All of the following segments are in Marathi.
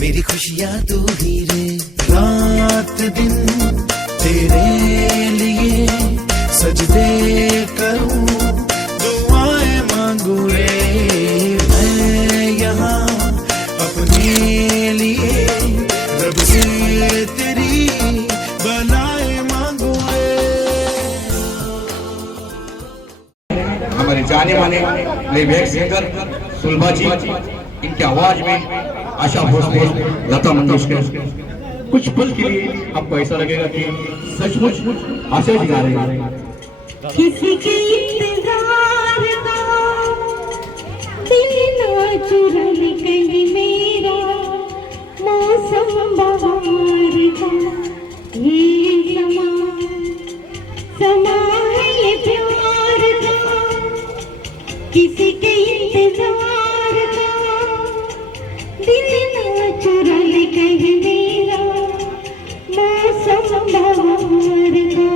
मेरी खुशियाँ तू ही रे। रात दिन तेरे लिए सजदे करूं, दुआएं मांगू रे। मैं यहाँ अपने लिए रब से तेरी बनाए मांगू रे। हमारे जाने माने प्लेबैक सिंगर सुलभा जी, इनकी आवाज में आशा भोसले, लता मंगेशकर, कुछ पल के लिए आपको ऐसा लगेगा कि सचमुच आशा जी गा रहे हैं। किसी के इंतजार का दिल ना चुरा ले कहीं मेरा, मौसम बहार का ये समा है ये प्यार का। किसी के इंतजार का दिल ना चुरा ले कहीं मेरा, मौसम बहार का।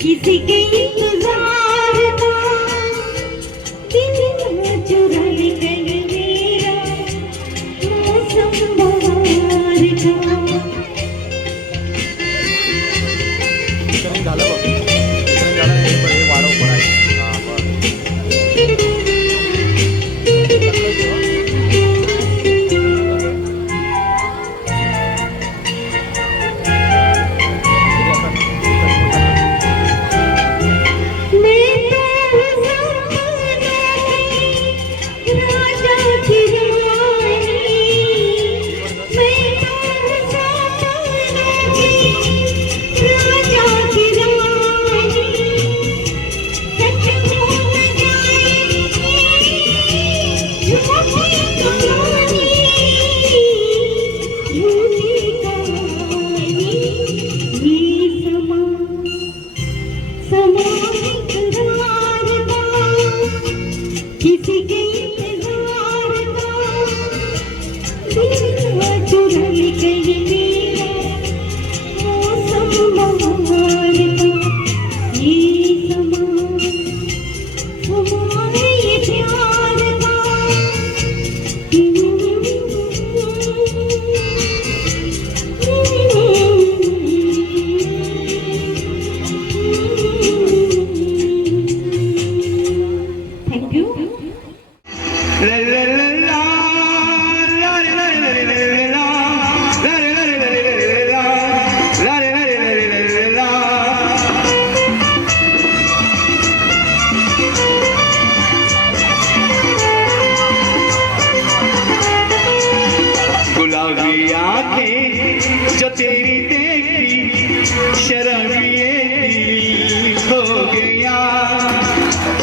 किसी के इंतजार का दिल ना चुरा ले कहीं मेरा, मौसम बहार का।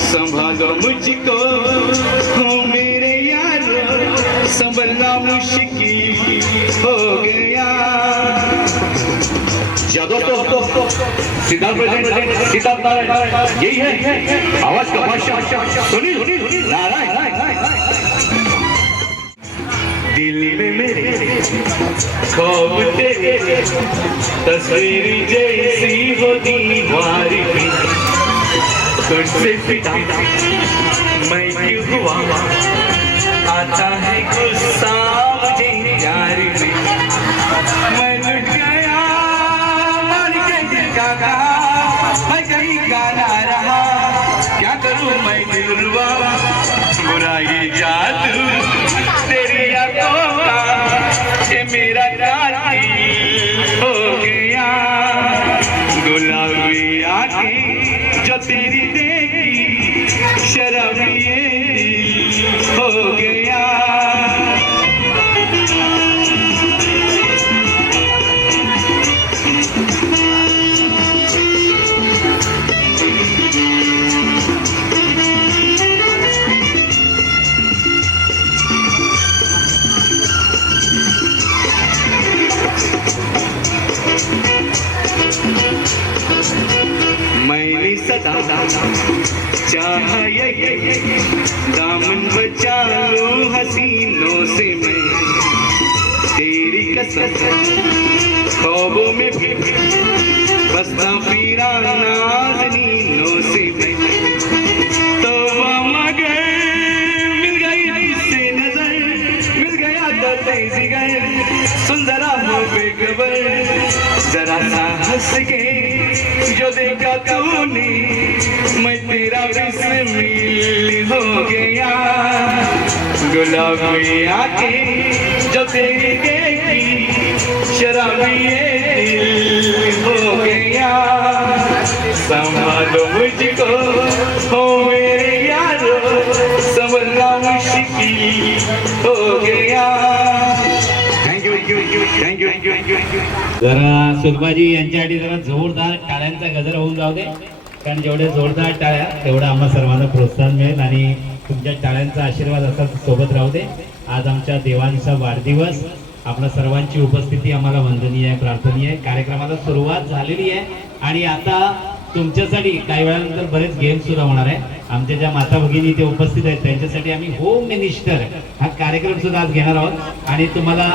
संभालो मुझको हो मेरे यारो, संभलना मुश्किल हो गया। जादो तो सिद्धार्थ प्रेजेंट, सिद्धार्थ नारायण, यही है आवाज का बादशाह सुनील नारायण। दिल में मेरे ख्वाब तेरे, तस्वीर जैसी हो दीवार पे, तुझसे फिदा मैं क्यों हुआ, आता है गुस्सा मुझे यार में। मैं लुट गया मर के काका, मैं कहीं गाना रहा, क्या करूं मैं दिलरुबा, बुरा ये जादू तेरी यादों का, ये मेरा कातिल हो गया। गुलाबी आंखें जो तेरी देखी, शराबी ये दिल हो गया। मैंने सदा चाहा ये दामन बचा लो हसीनों से मैं, तेरी कसम ख्वाबों में भी बसता फिरा नाज़नीनों से मैं। तो मगर मिल गई इससे नजर, मिल गया तो तेजी गए, सुन जरा हो बेखबर, जरा सा हंस के जो देखा तूने, मैं तेरा बिस्मिल हो गया। गुलाबी आंखें जो तेरी देखी, शराबी ये दिल हो गया। संभालो मुझको हो मेरे यारो, संभलना मुश्किल हो गया। Thank you. जरा सुलभाजी यांच्यासाठी जरा जोरदार टाळ्यांचा गजर होऊन जाऊ दे, कारण जेवढे जोरदार टाळ्या तेवढं आम्हा सर्वांना प्रोत्साहन मिळेल आणि तुमच्या टाळ्यांचा आशीर्वाद असाच सोबत राहू दे। आज आमच्या देवांचा वाढदिवस, आपल्या सर्वांची उपस्थिती आम्हाला वंदनीय आहे, प्रार्थनीय आहे। कार्यक्रमाला सुरुवात झालेली आहे आणि आता तुमच्यासाठी काही वेळानंतर बरेच गेम सुरू होणार आहे। आमच्या ज्या माता भगिनी इथे उपस्थित आहेत त्यांच्यासाठी आम्ही होम मिनिस्टर हा कार्यक्रम सुद्धा आज घेणार आहोत आणि तुम्हाला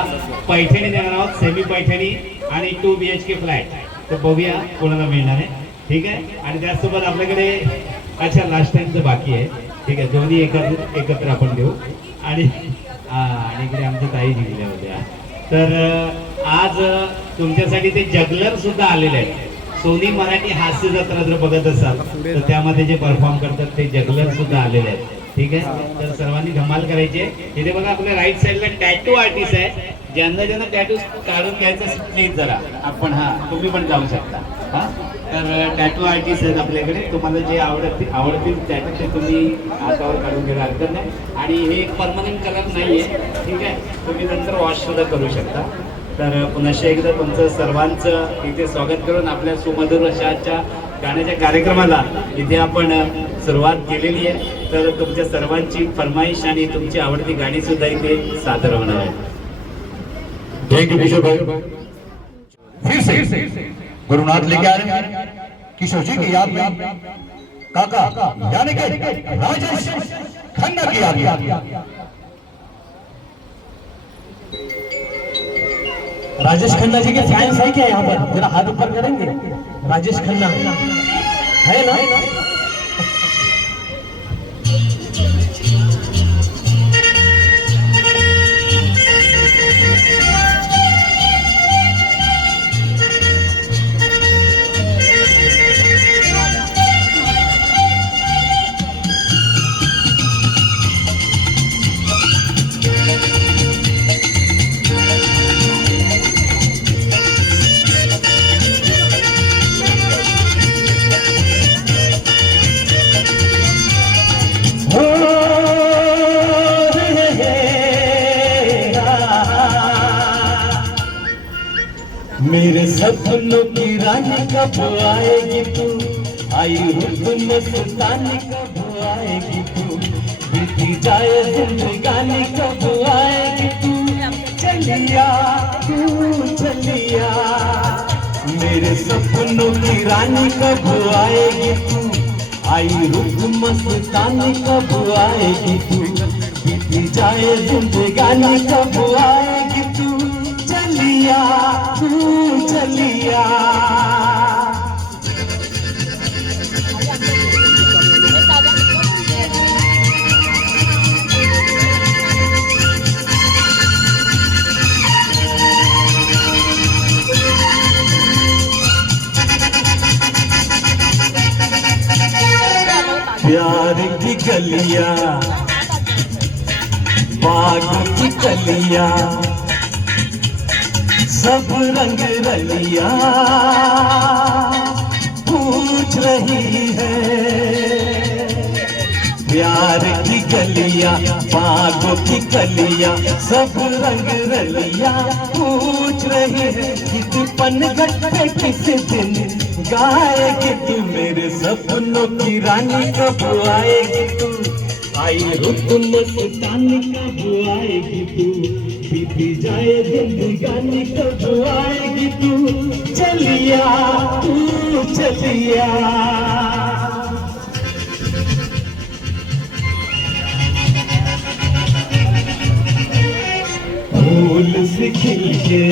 पैठणी देणार आहोत, सेमी पैठणी आणि 2 BHK फ्लॅट। तर बघूया कोणाला मिळणार आहे, ठीक आहे। आणि त्यासोबत आपल्याकडे अच्छा लास्ट टाइमचं बाकी आहे, ठीक आहे, दोन्ही एकत्र आपण देऊ। आणि इकडे आमच्या ताई जिंकल्या होत्या, तर आज तुमच्यासाठी ते जगलर सुद्धा आलेले आहेत। सोनी मराठी हास्य जत्रा जर बघत असाल तर त्यामध्ये जे परफॉर्म करतात ते जगलर सुद्धा आलेले आहेत, ठीक आहे। तर सर्वांनी धमाल करायची आहे। इथे बघा आपल्या राईट साईडला टॅटू आर्टिस्ट आहे, ज्यांना टॅटू काढून घ्यायचं प्लीज जरा आपण, तुम्ही पण जाऊ शकता। तर टॅटू आर्टिस्ट आहेत आपल्याकडे, तुम्हाला जे आवडतील टॅटू ते तुम्ही हातावर काढून घ्यायला हरकत नाही। आणि हे परमनंट कलर नाही आहे, ठीक आहे, तुम्ही नंतर वॉश सुद्धा करू शकता। तर पुन्हा एकदा तुमचं सर्वांचं इथे स्वागत करून आपल्या सुमधुर अशाच्या गाण्याच्या कार्यक्रमाला इथे आपण सुरुवात केलेली आहे। तर तुमच्या सर्वांची फरमाईश आणि तुमची आवडती गाणी सुद्धा इथे सादर होणार आहे। थैंक यू किशोर भाई। फिर से गुरुनाथ लेके आ रहे हैं किशोर जी की याद में काका यानी कि राजेश खन्ना की याद। राजेश खन्ना जी के फैंस है क्या यहाँ पर? जरा हाथ ऊपर करेंगे। राजेश खन्ना है ना? मेरे सपनों की रानी कब आएगी तू, आई रुत मस्तानी कब आएगी तू, बीती जाए जिंदगानी कब आएगी तू, चलिया तू चलिया, मेरे सपनों की रानी कब आएगी तू, आई रुत मस्तानी कब आएगी तू, बीती जाए जिंदगानी कब आएगी तू, चलिया तू चलिया। प्यार की गलियां बाग की कलियां सब रंग रलिया पूछ रही है, प्यार की गलियां बागों की कलियां सब रंग रलिया पूछ रही है, किस पनघट पे किस दिन गाएगी तू, मेरे सपनों की रानी कब आएगी तू, आई रुत मस्तानी कब आएगी तू, बीती जाए जिंदगानी कब आएगी तू, चलिया तू चलिया। फूल से खिल के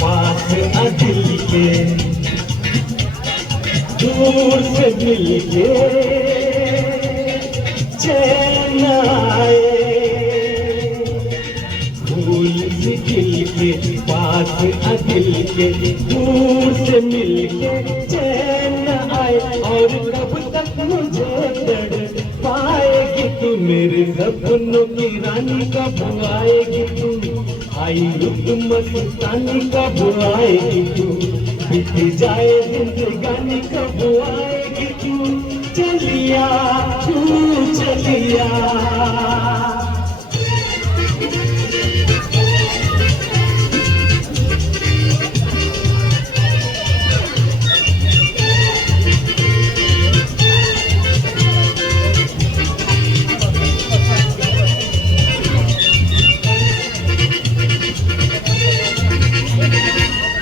पास आ दिल के, दूर से मिल के चैन आए, फूल से खिल के पास आ दिल के, दूर से मिल के चैन आए, और कब तक मुझे तड़ पाएगी तू, मेरे सपनों की रानी कब आएगी तू, आई रुत मस्तानी कब आएगी तू, बीती जाए जिंदगानी कब आएगी तू, चलिया तू चलिया।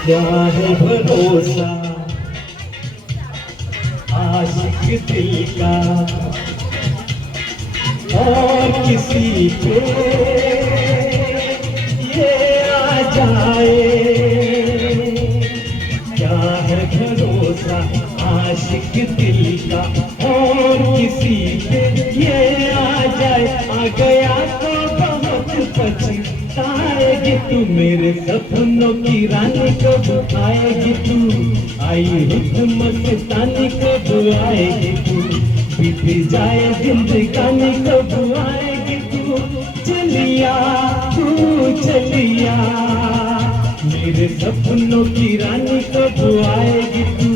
क्या है भरोसा आशिक दिल का और किसी पे ये आ जाए, क्या है भरोसा आशिक दिल का और किसी पे ये आ जाए, आ गया तो बहुत पछताएगी तू, मेरे सपनों की रानी कब आएगी तू, आई रुत मस्तानी कब आएगी तू, बीती जाए जिंदगानी कब आएगी तू, चलिया तू चलिया, मेरे सपनों की रानी कब आएगी तू,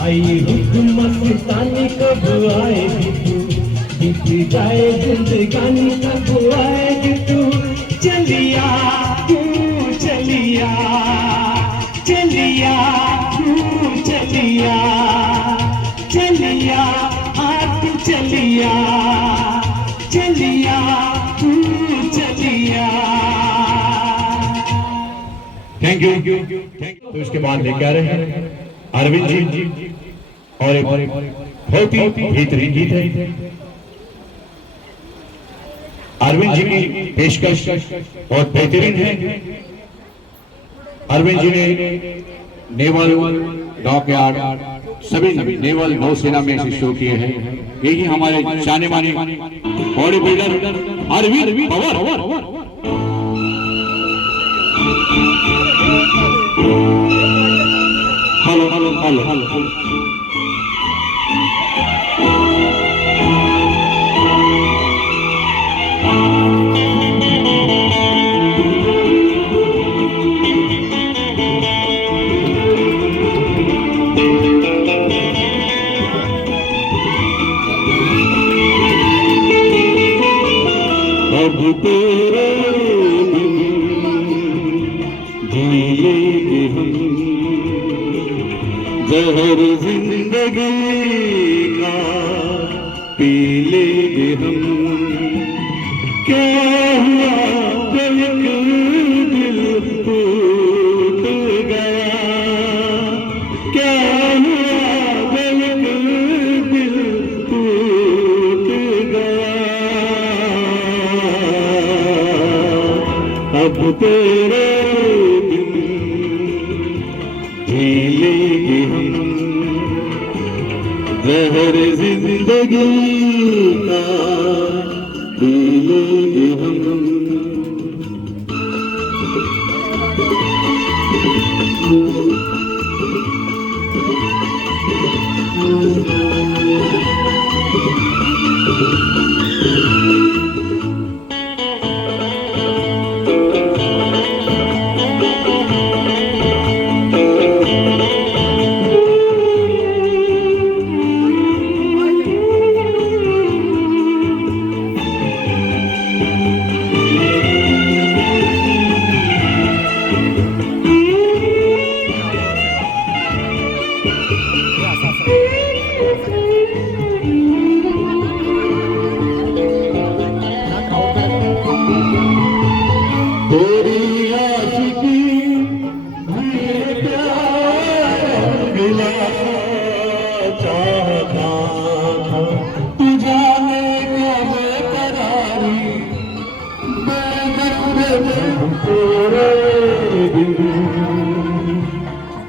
आई रुत मस्तानी कब आएगी तू, बीती जाए जिंदगानी कब आएगी तू, चलिया तू चलिया, चलिया तू चलिया, चलिया तू चलिया, चलिया तू चलिया। Thank you. तो इसके बाद लेके आ रहे हैं अरविंद जी और एक बहुत ही बेहतरीन गीत है, अरविंद जी की पेशकश बहुत बेहतरीन है। अरविंद जी ने नेवल डॉकयार्ड सभी नेवल नौसेना में से शो किए हैं, यही हमारे जाने माने body builder Arvind Pawar. Hello hello hello hello अब तेरे जिएंगे हम जहर जिंदगी का पी लेंगे हम। क्या हुआ जब एक दिल टूट गया, क्या हुआ जब एक दिल टूट गया। अब तेरे बिन जी लेंगे हम जहर जिंदगी का पी लेंगे हम। तेरी आशिकी मेरे प्यार मिला चाहता था, तू जाने क्या बेकरारी बेदर्द तेरे बिन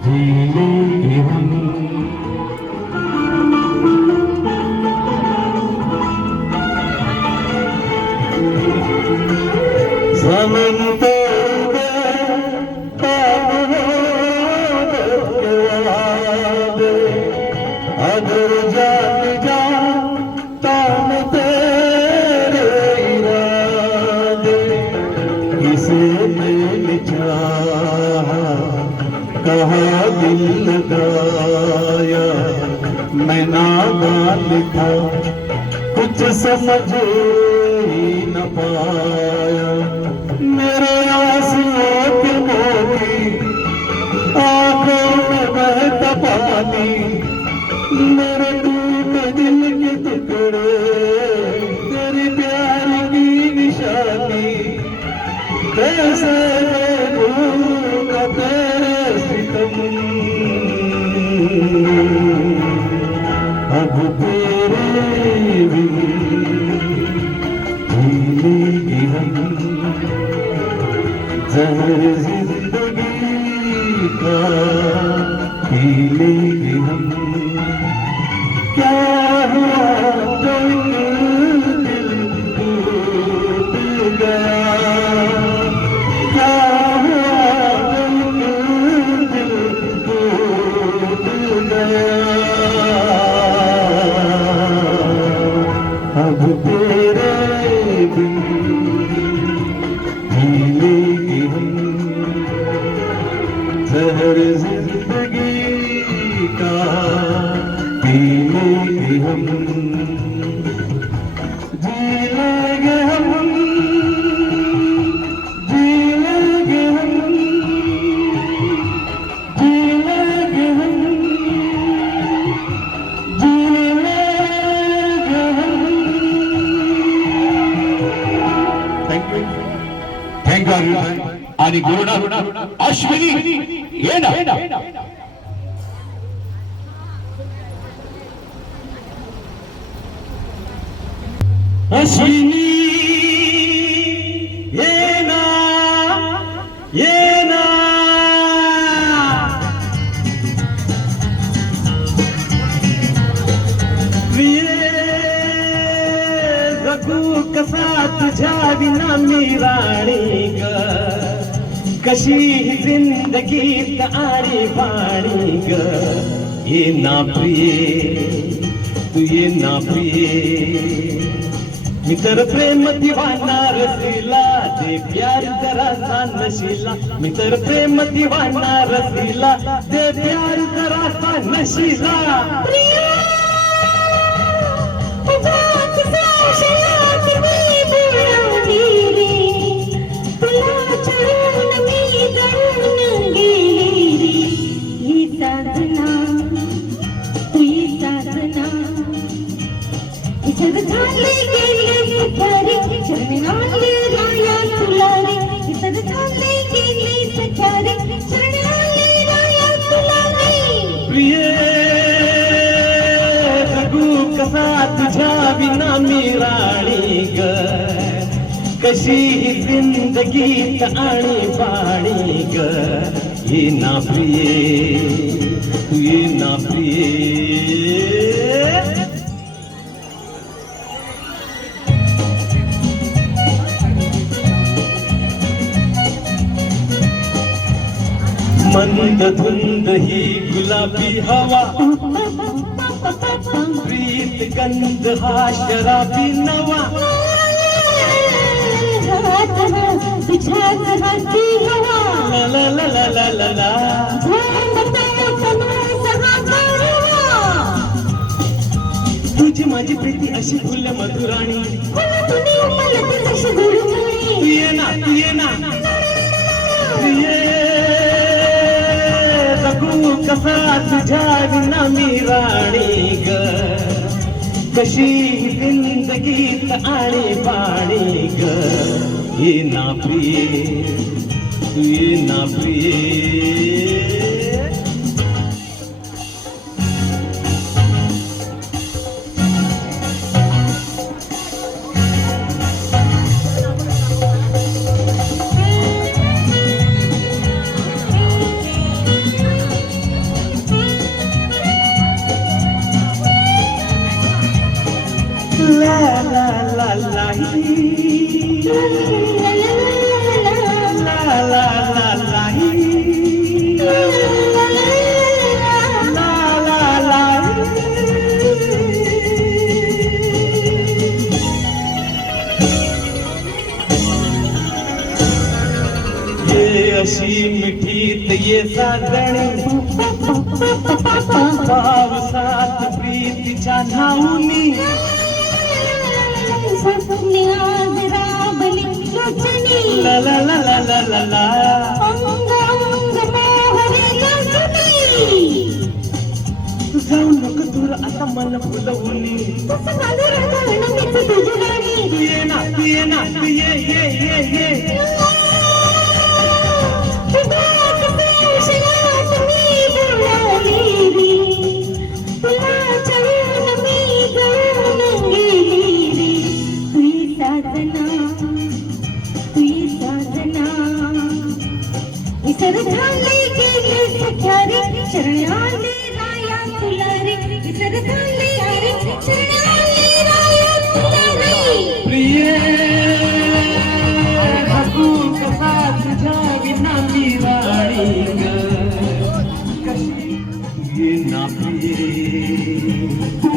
जी लेंगे हम। ज़मीन पे अगर जान जा ताम तेरे इरादे, किसे मैंने चाहा कहा दिल लगाया, मैं नादान था कुछ समझ ही न पाया। मेरे आंसुओं के मोती आंखों में बहता पानी, मेरे टूटे दिल के टुकड़े तेरी प्यार की निशानी। कैसे भूलूंगा तेरे सितम, अब तेरे बिन जी लेंगे हम जहर जिंदगी का पी लेंगे हम। क्या हुआ जब दिल टूट गया, क्या हुआ जब दिल टूट गया। अब तेरे बिन जी लेंगे हम जहर जिंदगी का पी लेंगे हम। जी लेंगे हम, जी लेंगे हम, जी लेंगे हम, जी लेंगे हम। Thank you. आणि गुरुनाथ अश्विनी ये ना। अश्विनी ये ना, ये ना। प्रिय जगू कसा तुझ्या विना मी राणी ग, कशी ही जिंदगीत आडी पाणी ग। ये ना प्रिय तू ये ना प्रिय, मी तर प्रेम दिवाना रसीला दे प्यार जरा सा नशीला। मी तर प्रेम दिवाना रसीला दे प्यार जरा सा नशीला। साधना कसा तुझ्या विना मी राणी ग कशी ही जिंदगीत आणि बाणी ग ये ना प्रिये तू ये ना प्रिये मंद धुंद ही गुलाबी हवा प्रीत गंध हा शराबी नवा ला ला ला ला ला ला ला तुझी माझी प्रीती अशी फुल मधुराणी तू ये ना जगू कसा तुझ्या विना मी राणी ग कशी जिंदगीत आणि पाणी ग ये ना प्रिये तू ये ना प्रिये la la la la hee. La la la la hee. La la la ये अशी मिठीत ये साजणी पावसात प्रीतीच्या नाऊनी ला ला ला ला ला ला ला जाऊ नको दूर आता मन फुलवूनी तू ये ना तू ये प्रिये जगू कसा तुझ्या विना मी राणी ग कशी ये ना प्रिये तू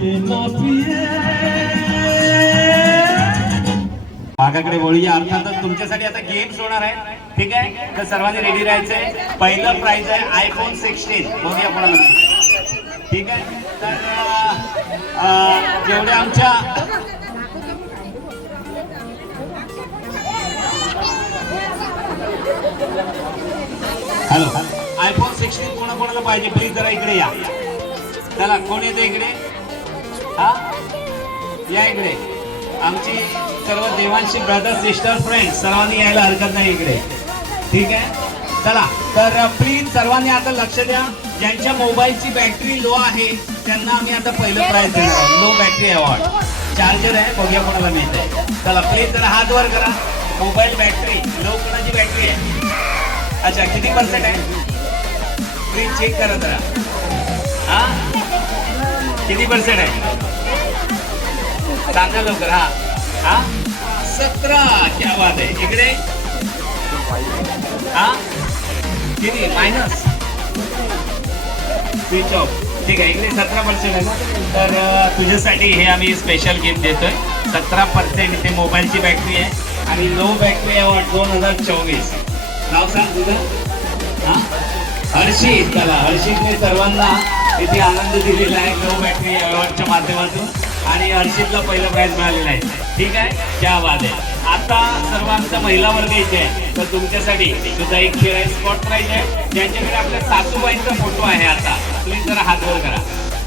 ये ना प्रिये भागाकडे वळूया. अर्थातच तुमच्यासाठी आता गेम्स होणार आहे. ठीक आहे, तर सर्वांनी रेडी राहायचंय. पहिलं प्राइज आहे आयफोन 16. बघूया कोणाला. ठीक आहे, तर जेवढे आमच्या हॅलो आयफोन 16 कोणाकोणाला पाहिजे प्लीज जरा इकडे या. चला कोण येते इकडे. हा या इकडे. आमची सर्व देवांशी ब्रदर सिस्टर फ्रेंड सर्वांनी यायला हरकत नाही इकडे. ठीक आहे, चला तर प्लीज सर्वांनी आता लक्ष द्या. ज्यांच्या मोबाईलची बॅटरी लो आहे त्यांना आम्ही आता पहिलं प्राइज देणार. लो बॅटरी अवॉर्ड चार्जर आहे. बघूया कोणाला मिळतंय. चला प्लीज जरा हात वर करा. मोबाईल बॅटरी लो कोणाची बॅटरी आहे. अच्छा किती पर्सेंट आहे प्लीज चेक करा जरा. हा किती पर्सेंट आहे सांगा लवकर. हा 17. क्या बात आहे. इकडे हा किती मायनस स्विच ऑफ. ठीक आहे, इकडे 17% आहे ना. तर तुझ्यासाठी हे आम्ही स्पेशल गिफ्ट देतोय. 17% इथे मोबाईलची बॅटरी आहे आणि लो बॅटरी अवॉर्ड 2024. नाव सांग तुझं. हा हर्षित. चला हर्षितने सर्वांना इथे आनंद दिलेला आहे लो बॅटरी अवॉर्डच्या माध्यमातून आणि हर्षितला पहिलं प्राइज मिळालेलं आहे. ठीक आहे, क्या बात आहे. आता सर्वांचा महिला वर्ग इथे आहे तर तुमच्यासाठी सुद्धा एक खेळ आहे. स्पॉट प्राइज आहे. ज्यांच्याकडे आपल्या सासूबाईंचा फोटो आहे आता प्लीज जरा हात वर करा.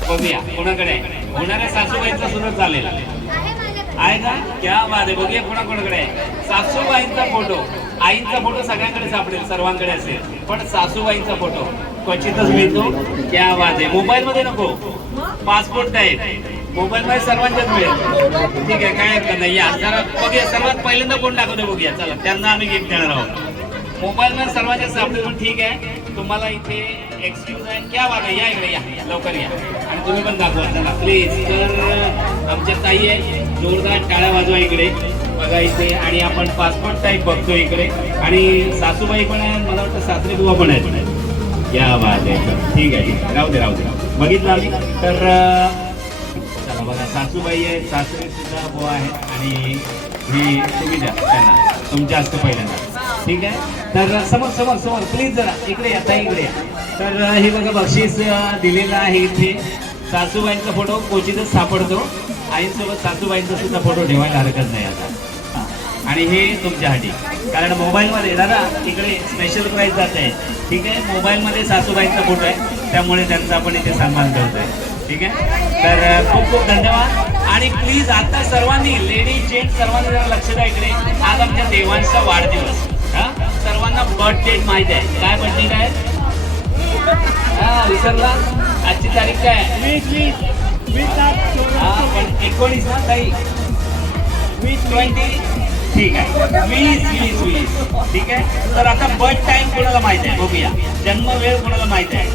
बघूया कोणाकडे होणाऱ्या सासूबाईंचा सुद्धा चालेल आहे का. क्या बात आहे. बघूया कोणाकोणाकडे आहे सासूबाईंचा फोटो. आईंचा फोटो सगळ्यांकडे सापडेल, सर्वांकडे असेल, पण सासूबाईंचा फोटो क्वचितच मिळतो. क्या आवाज आहे. मोबाईल मध्ये नको, पासपोर्ट आहे मोबाईल मध्ये सर्वांच्याच मिळेल. ठीक आहे, काय हरकत नाही. या जरा बघूया, सर्वात पहिल्यांदा कोण दाखवतो बघूया. चला, त्यांना आम्ही गिफ्ट देणार आहोत. मोबाईल मध्ये सर्वांच्या सापडे. ठीक आहे, तुम्हाला इथे एक्सक्यूज आहे. क्या बात आहे. या इकडे या, लवकर या आणि तुम्ही पण दाखवा. चला प्लीज. तर आमच्या ताई आहे, जोरदार टाळ्या वाजवा इकडे बघा इथे. आणि आपण पासपोर्ट टाईप बघतो इकडे. आणि सासूबाई पण आहे, मला वाटतं सासरे बुवा पण आहेत. या बात आहे. ठीक आहे, राहू दे राहू दे. बघितलं आम्ही. तर चला बघा, सासूबाई आहे, सासरे सुद्धा बुवा आहेत. आणि ही तुम्ही द्या त्यांना, तुमच्या हस्ते पहिल्यांदा. ठीक आहे, तर समोर समोर समोर प्लीज जरा इकडे या, ताई इकडे या. तर हे बघा बक्षीस दिलेलं आहे इथे. सासूबाईंचा फोटो क्वचितच सापडतो. आईसोबत सासूबाईंचा सुद्धा फोटो ठेवायला हरकत नाही आता. आणि हे तुमच्यासाठी, कारण मोबाईलमध्ये दादा इकडे स्पेशल प्राईज जात आहे. ठीक आहे, मोबाईलमध्ये सासूबाईंचा फोटो आहे, त्यामुळे त्यांचा आपण इथे सन्मान करतोय. ठीक आहे, तर खूप खूप धन्यवाद. आणि प्लीज आता सर्वांनी, लेडीज जेंट्स सर्वांनी जरा लक्ष द्या इकडे. आज आमच्या देवांचा वाढदिवस. हा, सर्वांना बर्थ डेट माहित आहे. काय बर्थ डेट आहे? हा, विसरला. आजची तारीख काय? 20 हा, पण 19 ना ताई? 20. ठीक आहे, 20. ठीक आहे, तर आता बर्थ टाइम कोणाला माहित आहे बघूया. जन्म वेळ कोणाला माहित आहे?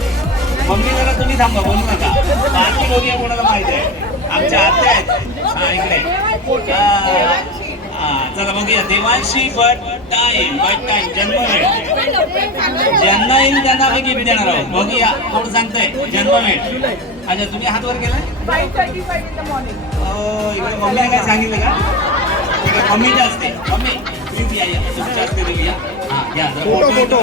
मम्मी जरा तुम्ही थांबा, बोलू नका. बाकी बघूया कोणाला माहित आहे. आमच्या आत्या आहेत. हा, इकडे. चला बघूया. देवांशी बर्थ टाइम जन्म वेळ. ज्यांना येईल त्यांना आम्ही गिफ्ट देणार आहोत. बघूया कोण सांगतंय जन्म वेळ. अच्छा, तुम्ही हात वर केला. 5:35 in the morning. इकडे मम्मी काय सांगितलं का? ठीक आहे, मम्मीच्या असते. मम्मी प्लीज या, तुमच्या असते देऊया. हा, या फोटो.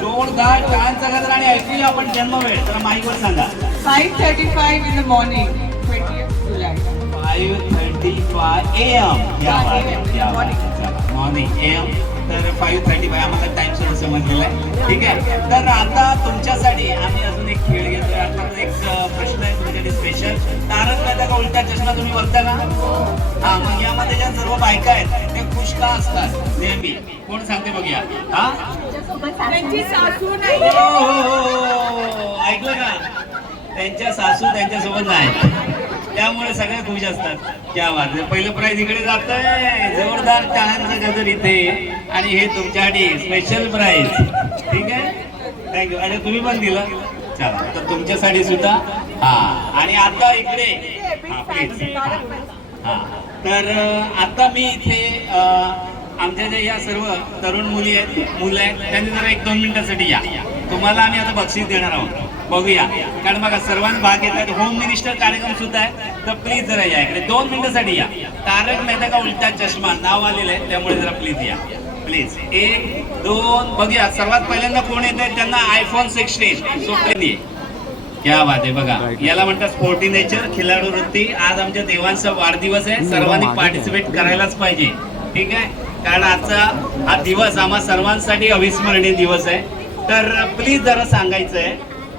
जोरदार टाळ्यांचा गजर आणि ऐकूया आपण जन्म वेळ. जरा माईकवर सांगा. 5:35 in the morning, 20th July. 5:35 AM. Morning AM. तर 5:35 आम्हाला टाइम सुद्धा समजलेला आहे. ठीक आहे, तर आता तुमच्यासाठी आम्ही अजून एक खेळ घेतोय. आता एक प्रश्न आहे तुमच्यासाठी स्पेशल. तारक मेहता का उलटा चष्मा तुम्ही बघता का? हा, मग यामध्ये ज्या सर्व बायका आहेत त्या खुश का असतात नेहमी? कोण सांगते बघूया. हा, त्यांची सासू नाही. हो, ऐकलं का? त्यांच्या सासू त्यांच्यासोबत नाही, त्यामुळे सगळे खुश असतात. क्या बात आहे. पहिलं प्राइज इकडे जात आहे. जोरदार टाळ्यांचा गजर इथे. आणि हे तुमच्यासाठी स्पेशल प्राइज. ठीक आहे, थँक्यू. आणि तुम्ही पण दिलं. चला, तर तुमच्यासाठी सुद्धा. हा, आणि आता इकडे. हा प्लीज. हा, तर आता मी इथे आमच्या ज्या या सर्व तरुण मुली आहेत, मुलं आहेत, त्यांनी जरा 1-2 मिनिटासाठी या. तुम्हाला आम्ही आता बक्षीस देणार आहोत. बघूया, कारण बघा सर्वांना भाग घेतात. होम मिनिस्टर कार्यक्रम सुद्धा आहे, तर प्लीज जरा या इकडे 2 मिनिटासाठी या. तारक मेहता का उलटा चष्मा नाव आलेलं आहे, त्यामुळे जरा प्लीज या. प्लीज 1, 2. बघूया सर्वात पहिल्यांदा कोण येत आहे. त्यांना iPhone 16 सोपली. क्या बात आहे. बघा, याला म्हणतात स्पोर्टी नेचर, खिलाडू वृत्ती. आज आमच्या देवांचा वाढदिवस आहे, सर्वांनी पार्टिसिपेट करायलाच पाहिजे. ठीक आहे, कारण आजचा हा दिवस आम्हा सर्वांसाठी अविस्मरणीय दिवस आहे. तर प्लीज जरा सांगायचं आहे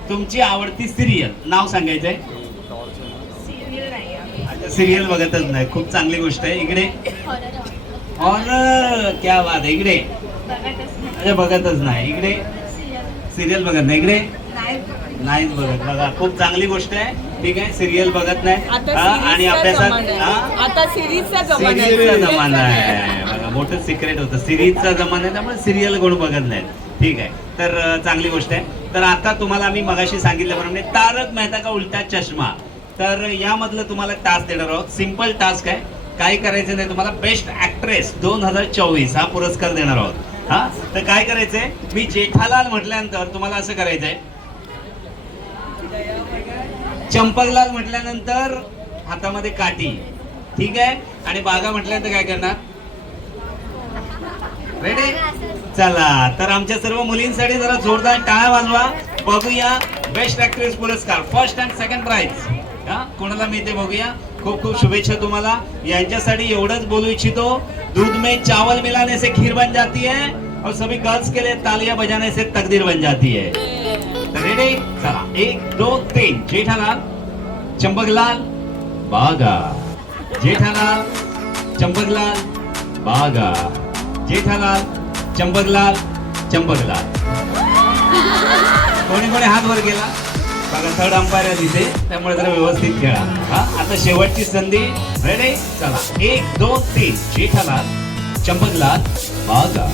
तुमची आवडती सिरियल नाव सांगायचंय. अच्छा, सिरियल बघतच नाही, खूप चांगली गोष्ट आहे. इकडे हॉरर. क्या बात आहे. इकडे अच्छा, बघतच नाही. इकडे सिरियल बघत नाही. इकडे नाहीच बघत. बघा, खूप चांगली गोष्ट आहे. ठीक आहे, सिरियल बघत नाही. आणि अभ्यासात आता सिरीजचा जमाना आहे. बघा, मोठं सिक्रेट होतं. सिरीजचा जमाना आहे, त्यामुळे सिरियल कोण बघत नाही. ठीक आहे, तर चांगली गोष्ट आहे. तर आता तुम्हाला मी मगाशी सांगितल्याप्रमाणे तारक मेहता का उलटा चष्मा. तर यामधलं तुम्हाला टास्क देणार आहोत. सिंपल टास्क आहे, काय करायचं नाही तुम्हाला. बेस्ट ऍक्ट्रेस 2024 हा पुरस्कार देणार आहोत. हा, तर काय करायचंय, मी जेठालाल म्हटल्यानंतर तुम्हाला असं करायचंय. चंपकलाल म्हटल्यानंतर हातामध्ये काठी. ठीक आहे, आणि बागा म्हटल्यानंतर काय करणार? रेडी? चला, तर आमच्या सर्व मुलींसाठी जरा जोरदार टाळ्या वाजवा. बघूया बेस्ट ऍक्ट्रेस पुरस्कार, फर्स्ट अँड सेकंड प्राइज कोणाला मिळते बघूया. खूप खूप शुभेच्छा तुम्हाला. यांच्यासाठी एवढंच बोलू इच्छितो, दूध में चावल मिलाने से खीर बन जाती है और सभी गर्ल्स के लिए तालियां बजाने से तकदीर बन जाती है. रेडी? चला, 1, 2, 3. जेठालाल, चंपकलाल, बागा. जेठालाल, चंपकलाल, बागा. जेठालाल, चंपकलाल, चंपकलाल. कोणी कोणी हात वर गेला बघा, थर्ड अंपायर आहे तिथे, त्यामुळे जरा व्यवस्थित खेळा. हा आता शेवटची संधी. रेडी, चला 1 2 3. जेठालाल चंपकलाल बागा,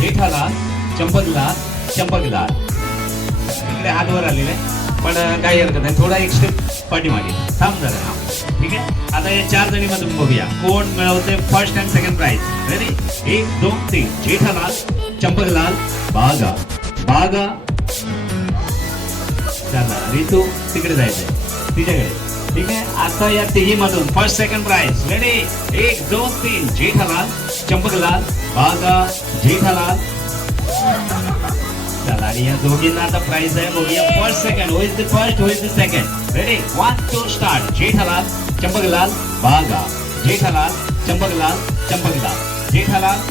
जेठालाल चंपकलाल चंपकलाल. इकडे हात वर आलेले पण काही हरकत नाही, थोडा एक स्टेप पाठीमागे थांब जरा. हा, ठीक आहे. आता या 4 जणी मधून बघूया कोण मिळवते first and second prize. Ready, 1 2 3. Jethalal Champaklal Bagha, Bagha. चला रितू तिकडे जायचंय तिच्याकडे. ठीक आहे. आता या तिघी मधून first second prize. Ready, 1 2 3. Jethalal Champaklal Bagha, Jethalal. चला आणि या दोघींना आता प्राइज आहे. बघूया first second, who is the first, who is the second. Ready, 1 2 start. Jethalal Champaklal Bagha, Jethalal Champaklal Champaklal, Jethalal.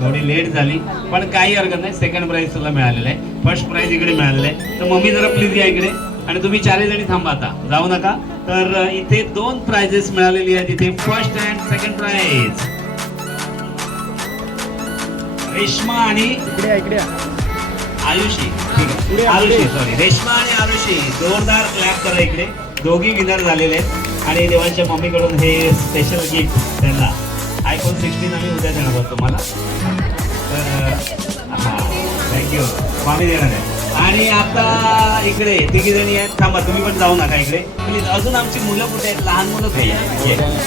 थोडी लेट झाली पण काही हरकत नाही, सेकंड प्राइज तुला मिळालेलं आहे. फर्स्ट प्राइज इकडे मिळालेलं आहे. तर मम्मी जरा प्लीज या इकडे आणि तुम्ही 4 जणी थांबा, आता जाऊ नका. तर इथे 2 प्राइजेस मिळालेली आहेत. इथे first and second prize. Reshma आणि आयुषी. ठीक आहे, आरुषी सॉरी, रेश्मा आणि आरुषी. जोरदार क्लॅप करा इकडे. दोघी विनर झालेले आहेत आणि देवांच्या मम्मीकडून हे स्पेशल गिफ्ट त्यांना iPhone 16 आम्ही उद्या देणार आहोत तुम्हाला. तर हां थँक्यू, मामी देणार आहे. आणि आता इकडे तिघी जणी आहेत, थांबा तुम्ही पण जाऊ नका इकडे प्लीज. अजून आमची मुलं कुठे आहेत, लहान मुलं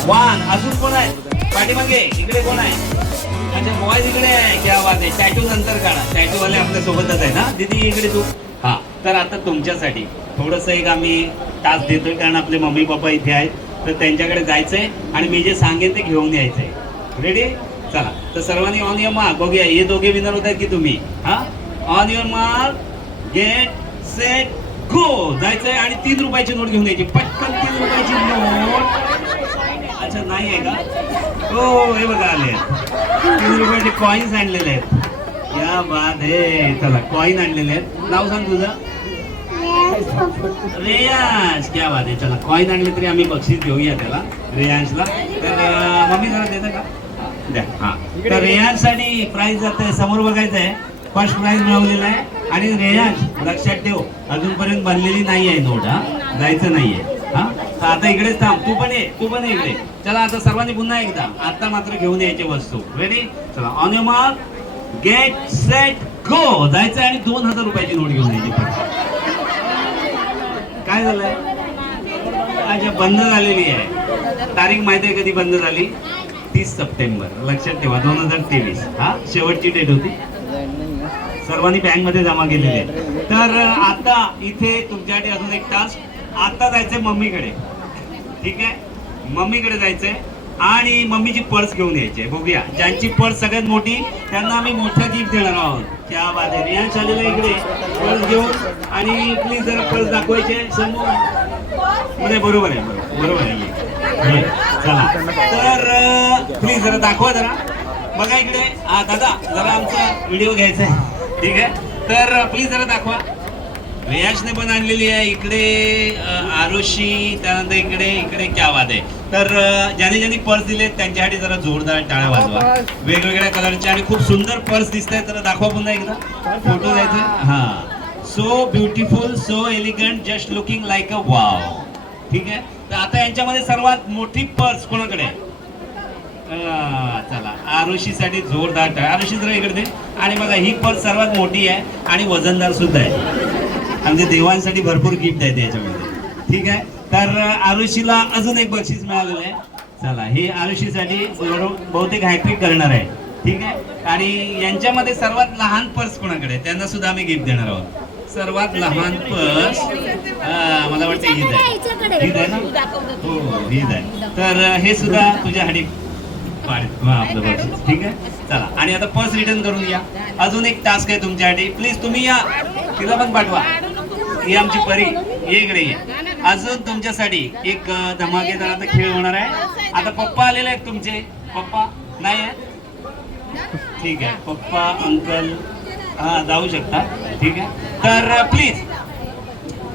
वान. अजून कोण आहे पाठीमागे, इकडे कोण आहे? अच्छा बॉयज इकडे आहे, क्या बात आहे. टॅटू नंतर काढा, टॅटू वाले आपल्या सोबतच आहे ना दीदी, इकडे तू. हां तर आता तुमच्यासाठी थोडंसं एक आम्ही टास्क देतोय, कारण आपले मम्मी पप्पा इथे आहेत. तर त्यांच्याकडे जायचंय आणि मी जे सांगेन ते घेऊन यायचंय. रेडी, चला. तर सर्वांनी ऑन युअर मार्क. बघूया हे दोघे विनर होत आहेत की तुम्ही. हा, on your mark, get set go. जायचंय आणि 3 रुपयाची नोट घेऊन यायची पटकन. 3 रुपयाची नोट. अच्छा नाही आहे का? हो हे बघा आले 3 रुपयाचे कॉईन्स आणलेले आहेत. या बात आहे. चला कॉईन आणलेले आहेत. नाव सांग तुझं? रेयांश. क्या बात आहे. चला कॉईन आणले तरी आम्ही बक्षीस घेऊया त्याला, रेयांशला. तर मम्मी जरा देता का? द्या. हा तर रेयांशसाठी प्राइज जात समोर बघायचं आहे. फर्स्ट प्राइज मिळवलेला आहे. आणि रेयांश लक्षात ठेव, अजूनपर्यंत बनलेली नाही आहे नोट. हा जायचं नाहीये. हा तर आता इकडेच थांब. तू पण ये, तू पण ये इकडे. चला आता सर्वांनी पुन्हा एकदा, आता मात्र घेऊन यायचे वस्तू. रेडी, चला. On your mark, get set go. जायचं आणि 2000 रुपयाची नोट घेऊन यायची. काय झालंय? अच्छा बंद झालेली आहे. तारीख माहिती आहे कधी बंद झाली? 30 सप्टेंबर. लक्षात ठेवा 2023. हा शेवटची डेट होती. सर्वांनी बँक मध्ये जमा केलेली आहे. तर आता इथे तुमच्यासाठी अजून एक टास्क. आता जायचंय मम्मीकडे. ठीक आहे, मम्मीकडे जायचंय आणि मम्मीची पर्स घेऊन यायची. बघूया ज्यांची पर्स सगळ्यात मोठी त्यांना आम्ही मोठं गिफ्ट देणार आहोत. क्या बात आहे. रियांश आलेला इकडे पर्स घेऊन. आणि प्लीज जरा पर्स दाखवायचे समोर. म्हणजे बरोबर आहे, बरोबर आहे. चला तर प्लीज जरा दाखवा जरा. बघा इकडे. हा दादा जरा आमचा व्हिडिओ घ्यायचा आहे. ठीक आहे, तर प्लीज जरा दाखवा. रेयांशने पण आणलेली आहे इकडे. आरुषी, त्यानंतर इकडे इकडे. क्या बात आहे. तर ज्याने ज्यांनी पर्स दिले त्यांच्यासाठी जरा जोरदार टाळ्या वाजवा. वेगवेगळ्या कलरचे आणि खूप सुंदर पर्स दिसत आहे. तर दाखवा पुन्हा एकदा. फोटो द्यायचा. हा, so beautiful, so elegant, just looking like a wow. ठीक आहे, तर आता यांच्यामध्ये सर्वात मोठी पर्स कोणाकडे आहे? चला आरुषीसाठी जोरदार टाळ्या. आरुषी जरा इकडे दे. आणि बघा ही पर्स सर्वात मोठी आहे आणि वजनदार सुद्धा आहे. आमच्या देवांसाठी भरपूर गिफ्ट आहे त्याच्यामध्ये. ठीक आहे, तर आरुषीला अजून एक बक्षीस मिळालेलं आहे. चला हे आरुषीसाठी बहुतेक हॅट्रिक करणार आहे. ठीक आहे, आणि यांच्यामध्ये सर्वात लहान पर्स कोणाकडे त्यांना सुद्धा आम्ही गिफ्ट देणार आहोत. सर्वात लहान पर्स मला वाटतं हीच आहे. हीच आहे ना? हो हीच आहे. तर हे सुद्धा तुझ्यासाठी आपलं बक्षीस. ठीक आहे, चला. आणि आता पर्स रिटर्न करून या. अजून एक टास्क आहे तुमच्यासाठी. प्लीज तुम्ही या, तिला पण पाठवा. ही आमची परी, ये इकडे ये. अजून तुमच्यासाठी एक धमाकेदार आता खेळ होणार आहे. आता पप्पा आलेले आहेत तुमचे. पप्पा नाही आहे? ठीक आहे, पप्पा अंकल हा जाऊ शकता. ठीक आहे, तर प्लीज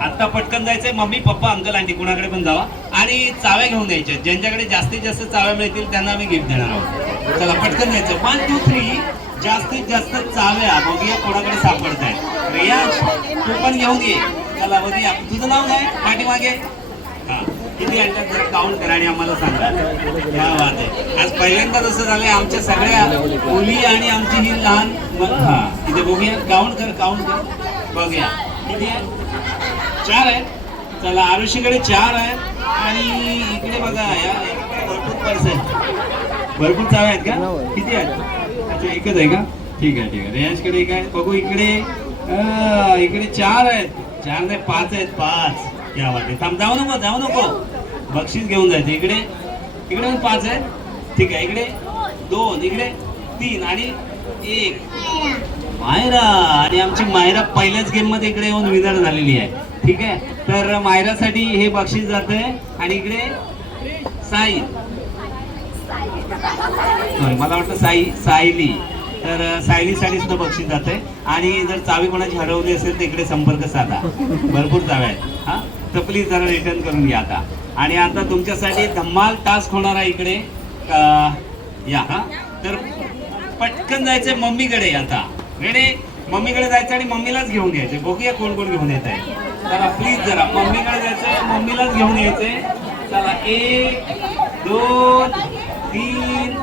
आता पटकन जायचंय. मम्मी पप्पा अंकल आंटी कुणाकडे पण जावा आणि चाव्या घेऊन यायच्या. ज्यांच्याकडे जास्तीत जास्त चाव्या मिळतील त्यांना आम्ही गिफ्ट देणार आहोत. चला पटकन जायचं. 1 2 3. जास्तीत जास्त चाव्या बघूया कोणाकडे सापडत आहेत. रियाज तू पण घेऊन ये. चला बघूया तुझं नाव काय पाठीमागे. हा किती आणतात जरा काउंट करा आणि आम्हाला सांगा. क्या बात आहे. आज पहिल्यांदा जसं झालंय आमच्या सगळ्या मुली आणि आमची ही लहान हा इथे बघूया काउंट कर बघूया किती आहे. 4 आहेत. चला आरुषीकडे 4 आहेत आणि इकडे बघा या भरपूर पर्सेंट भरपूर चाव्या आहेत का. किती आहेत. अच्छा एकच आहे का. ठीक आहे रेयांशकडे एक आहे. बघू इकडे इकडे 4 आहेत. 4 नाही 5 आहेत. 5 क्या वाटते. थांब जाऊ नको बक्षीस घेऊन जायचं. इकडे पण 5 आहेत. ठीक आहे इकडे 2 इकडे 3 आणि 1 मायरा. आणि आमची मायरा पहिल्याच गेम मध्ये इकडे येऊन विनर झालेली आहे. ठीक आहे तर मायरासाठी हे बक्षीस जात आहे. आणि इकडे साई मला वाटतं सायली तर सायलीसाठी सुद्धा बक्षीस जात आहे. आणि जर चावी कोणाची हरवली असेल तर इकडे संपर्क साधा. भरपूर चाव्या आहेत. हा तर प्लीज जरा रिटर्न करून घ्या आता. आणि आता तुमच्यासाठी धम्माल टास्क होणार आहे इकडे या. हा तर पटकन जायचंय मम्मीकडे. आता रेडी मम्मीकडे जायचं आणि मम्मीलाच घेऊन यायचे. बघूया कोण कोण घेऊन येत आहे. चला प्लीज जरा मम्मीकडे जायचंय मम्मीलाच घेऊन यायचंय. चला 1 2 3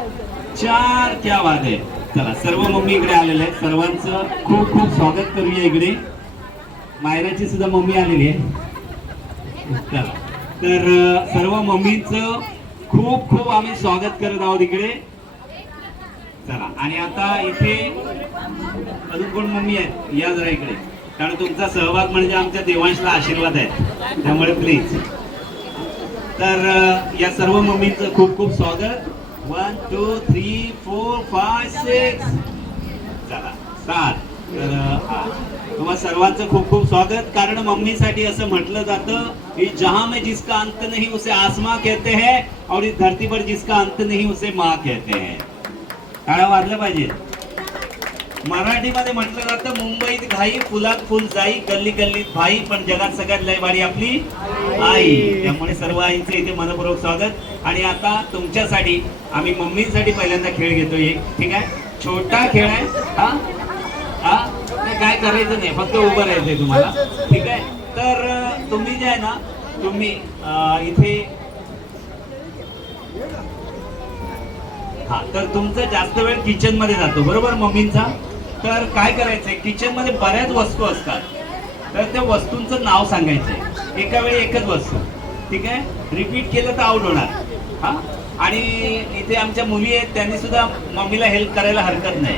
4 क्या बात आहे. चला सर्व मम्मी इकडे आलेले आहेत. सर्वांचं खूप खूप स्वागत करूया. इकडे मायराची सुद्धा मम्मी आलेली आहे. चला तर सर्व मम्मीचं खूप खूप आम्ही स्वागत करत आहोत इकडे. चला आणि आता इथे अजून कोण मम्मी आहेत या जरा इकडे. कारण तुमचा सहभाग म्हणजे आमच्या देवांशला आशीर्वाद आहे त्यामुळे प्लीज. तर या सर्व मम्मींचं खूप खूप स्वागत. 1 2 3 4 5 6 चला 7. तर तुम्हा सर्वांचं खूप खूप स्वागत. कारण मम्मीसाठी असं म्हटलं जातं की जहां में जिसका अंत नहीं उसे आसमां कहते हैं और इस धरती पर जिसका अंत नहीं उसे माँ कहते हैं. टाळ्या वाजल्या पाहिजे. मराठीमध्ये म्हटलं जातं मुंबईत घाई फुलात फुल जाई गल्ली गल्लीत भाई पण जगात सगळ्यात लय भारी आपली आई. त्यामुळे सर्व आईंचं इथे मनपूर्वक स्वागत. आणि आता तुमच्यासाठी आम्ही मम्मींसाठी पहिल्यांदा खेळ घेतोय. ठीक आहे छोटा खेळ आहे. हा हा काय करायचं नाही फक्त उभं राहायचंय तुम्हाला. ठीक आहे तर तुम्ही जे आहे ना तुम्ही इथे हा तर तुमचा जास्त वेळ किचन मध्ये जातो बरोबर मम्मींचा. तर काय करायचंय किचन मध्ये बऱ्याच वस्तू असतात. तर त्या वस्तूंचं नाव सांगायचंय. एका वेळी एकच वस्तू. ठीक आहे रिपीट केलं तर आउट होणार. हा आणि इथे आमच्या मुली आहेत त्यांनी सुद्धा मम्मीला हेल्प करायला हरकत नाही.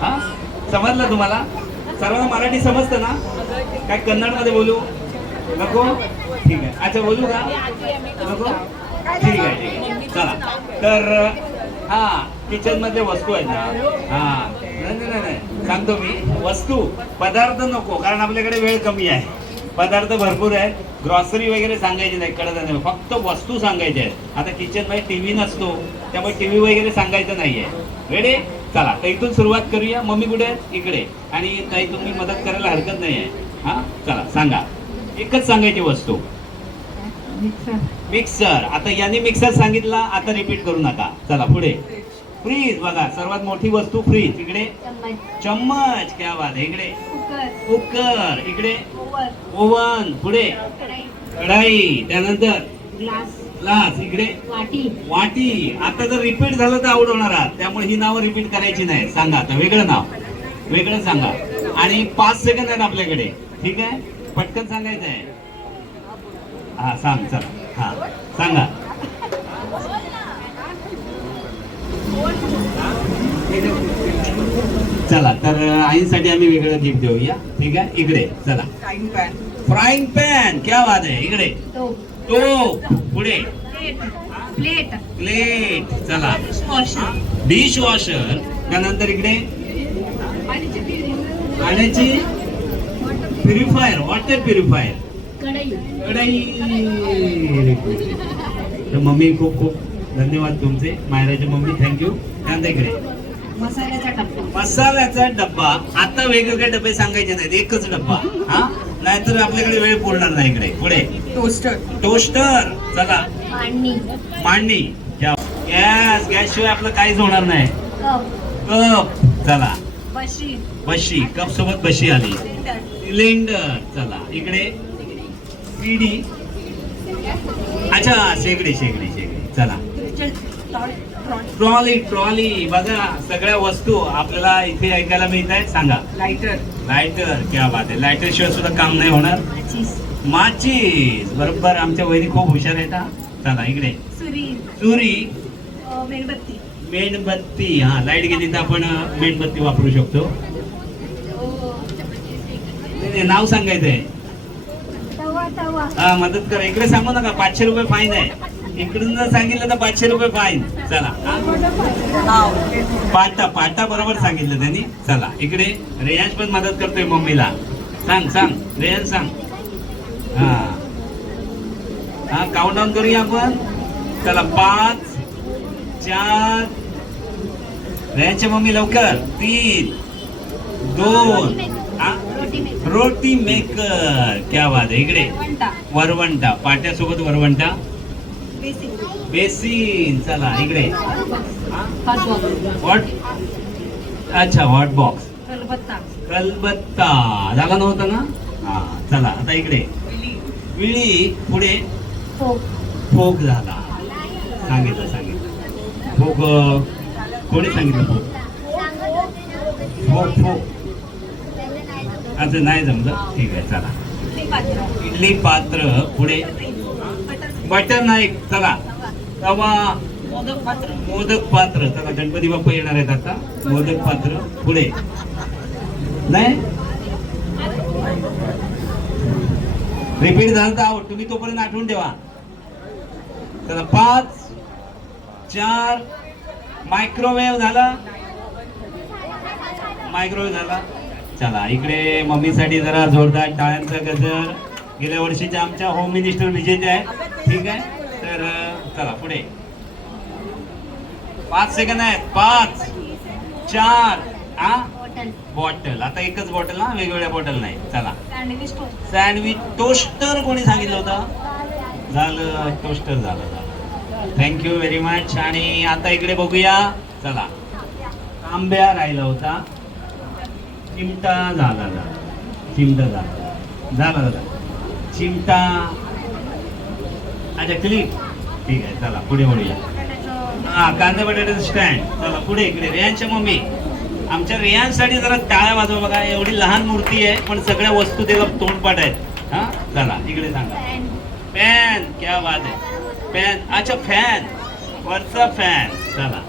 हा समजलं तुम्हाला. सर्वांना मराठी समजतं ना. काय कन्नड मध्ये बोलू नको. ठीक आहे अच्छा बोलू का नको. ठीक आहे चला तर हा किचन मध्ये वस्तू आहेत ना. हा नाही सांगतो मी वस्तू पदार्थ नको कारण आपल्याकडे वेळ कमी आहे. पदार्थ भरपूर आहेत. ग्रॉसरी वगैरे सांगायची नाही कळत नाही फक्त वस्तू सांगायच्या आहेत. आता किचन मध्ये टीव्ही नसतो त्यामुळे टीव्ही वगैरे सांगायचं नाहीये. रेडी चला तर इथून सुरुवात करूया. मम्मी कुठे आहेत इकडे. आणि काही तुम्ही मदत करायला हरकत नाही आहे. हा चला सांगा. एकच सांगायची वस्तू मिक्सर. आता यांनी मिक्सर सांगितला आता रिपीट करू नका. चला पुढे फ्रीज. बघा सर्वात मोठी वस्तू फ्रीज. इकडे चम्मच. क्या बात आहे. इकडे कुकर. इकडे ओव्हन. पुढे कढाई. त्यानंतर ग्लास. इकडे वाटी. आता जर रिपीट झालं तर आउट होणार आहात त्यामुळे ही नावं रिपीट करायची नाही. सांगा आता वेगळं नाव वेगळं सांगा. आणि 5 सेकंद आहेत आपल्याकडे. ठीक आहे पटकन सांगायचं आहे. हा सांग चला. हा सांगा. चला तर आईसाठी आम्ही वेगळं गिफ्ट देऊया. ठीक आहे इकडे चला. Frying pan. क्या बात आहे. इकडे टोप. पुढे प्लेट. चला डिश वॉशर. त्यानंतर इकडे पाण्याची प्युरिफायर वॉटर प्युरिफायर. कढई. तर मम्मी खूप खूप धन्यवाद तुमचे. मायराची मम्मी थँक्यू. त्यानंतर इकडे मसाल्याचा डब्बा. आता वेगवेगळे डबे सांगायचे नाहीत एकच डब्बा. हा नाहीतर आपल्याकडे वेळ पुरणार नाही. इकडे पुढे टोस्टर. चला मांडणी. गॅस. गॅस शिवाय आपलं काहीच होणार नाही. कप. चला बशी बशी कप सोबत बशी आली सिलेंडर चला इकडे सीडी अच्छा शेगडी शेगडी शेगडी चला ट्रॉली ट्रॉली बघा सगळ्या वस्तू आपल्याला इथे ऐकायला मिळत आहेत सांगा Lighter. लायटर क्या बात आहे लायटर शिवाय सुद्धा काम नाही होणार माचीस बरोबर आमच्या वहिनी खूप हुशार आहेत हा चला इकडे सुरी चुरी मेणबत्ती मेणबत्ती हा लाईट गेली तर आपण मेणबत्ती वापरू शकतो नाही, नाव सांगायचंय तवा तवा हा मदत करा इकडे सांगू नका 500 रुपये फाईन आहे इकडून जर सांगितलं तर 500 रुपये फाईन चला हा. पाटा पाटा बरोबर सांगितलं त्यांनी चला इकडे रेयांश पण मदत करतोय मम्मीला सांग सांग रेयांश सांग हा हा काउंटडाऊन करूया आपण चला 5 4 रेयांशच्या मम्मी लवकर 3 2 रोटी मेकर क्या बात आहे इकडे वरवंटा पाट्यासोबत वरवंटा बेसिन चला इकडे हॉट अच्छा हॉट बॉक्स कलबत्ता झाला नव्हता ना हा चला आता इकडे विळी पुढे फोक झाला सांगितलं सांगितलं फोक कोणी सांगितलं फोक फोक फोक असं नाही जमलं ठीक आहे चला इडली पात्र पुढे बटन नाही चला तवा मोदक पात्र चला गणपती बाप्पा येणार आहेत आता मोदक पात्र पुढे नाही रिपीट झालं तर आहोत तुम्ही तोपर्यंत आठवून ठेवा चला 5 4 मायक्रोवेव्ह झाला मायक्रोवेव्ह झाला चला इकडे मम्मीसाठी जरा जोरदार टाळ्यांचा गजर गेल्या वर्षीच्या आमच्या होम मिनिस्टर विजेते आहेत ठीक आहे तर चला पुढे 5 सेकंद आहेत 5 4 हा बॉटल आता एकच बॉटल ना वेगवेगळ्या बॉटल नाही चला सँडविच टोस्टर कोणी सांगितलं होतं झालं टोस्टर झालं थँक्यू व्हेरी मच आणि आता इकडे बघूया चला तांब्या राहिला होता चिमटा झाला चिमटा झाला दादा चिमटा अच्छा क्लिप ठीक आहे चला पुढे वळूया हा कांदा बटाट्याचं स्टँड चला पुढे इकडे रेयांशच्या मम्मी आमच्या रेयांसाठी जरा टाळ्या वाजवा बघा एवढी लहान मूर्ती आहे पण सगळ्या वस्तू त्याला तोंडपाठ आहेत हा चला इकडे सांगा पॅन क्या बात आहे पॅन अच्छा फॅन वरचा फॅन चला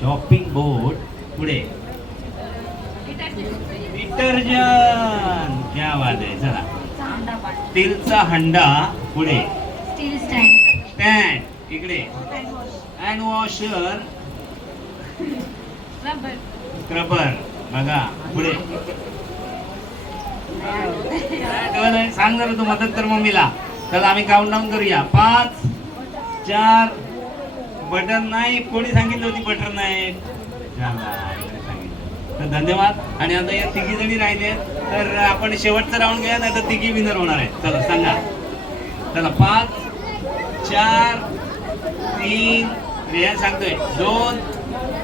शॉपिंग बोर्ड पुढे डिटर्जंट क्या बात आहे चला स्टीलचा हंडा पुढे स्टँड इकडे हँड वॉशर स्क्रबर बघा पुढे सांग जरा तू मदत कर मम्मीला चला आम्ही काउंटडाऊन करूया 5 4 बटन नाही कोणी सांगितलं होती बटन नाही तर धन्यवाद आणि आता या तिघी जणी राहिले तर आपण शेवटचा राऊंड घ्या नाही तर तिघी विनर होणार आहे चला सांगा चला 5 4 3 रिया सांगतोय 2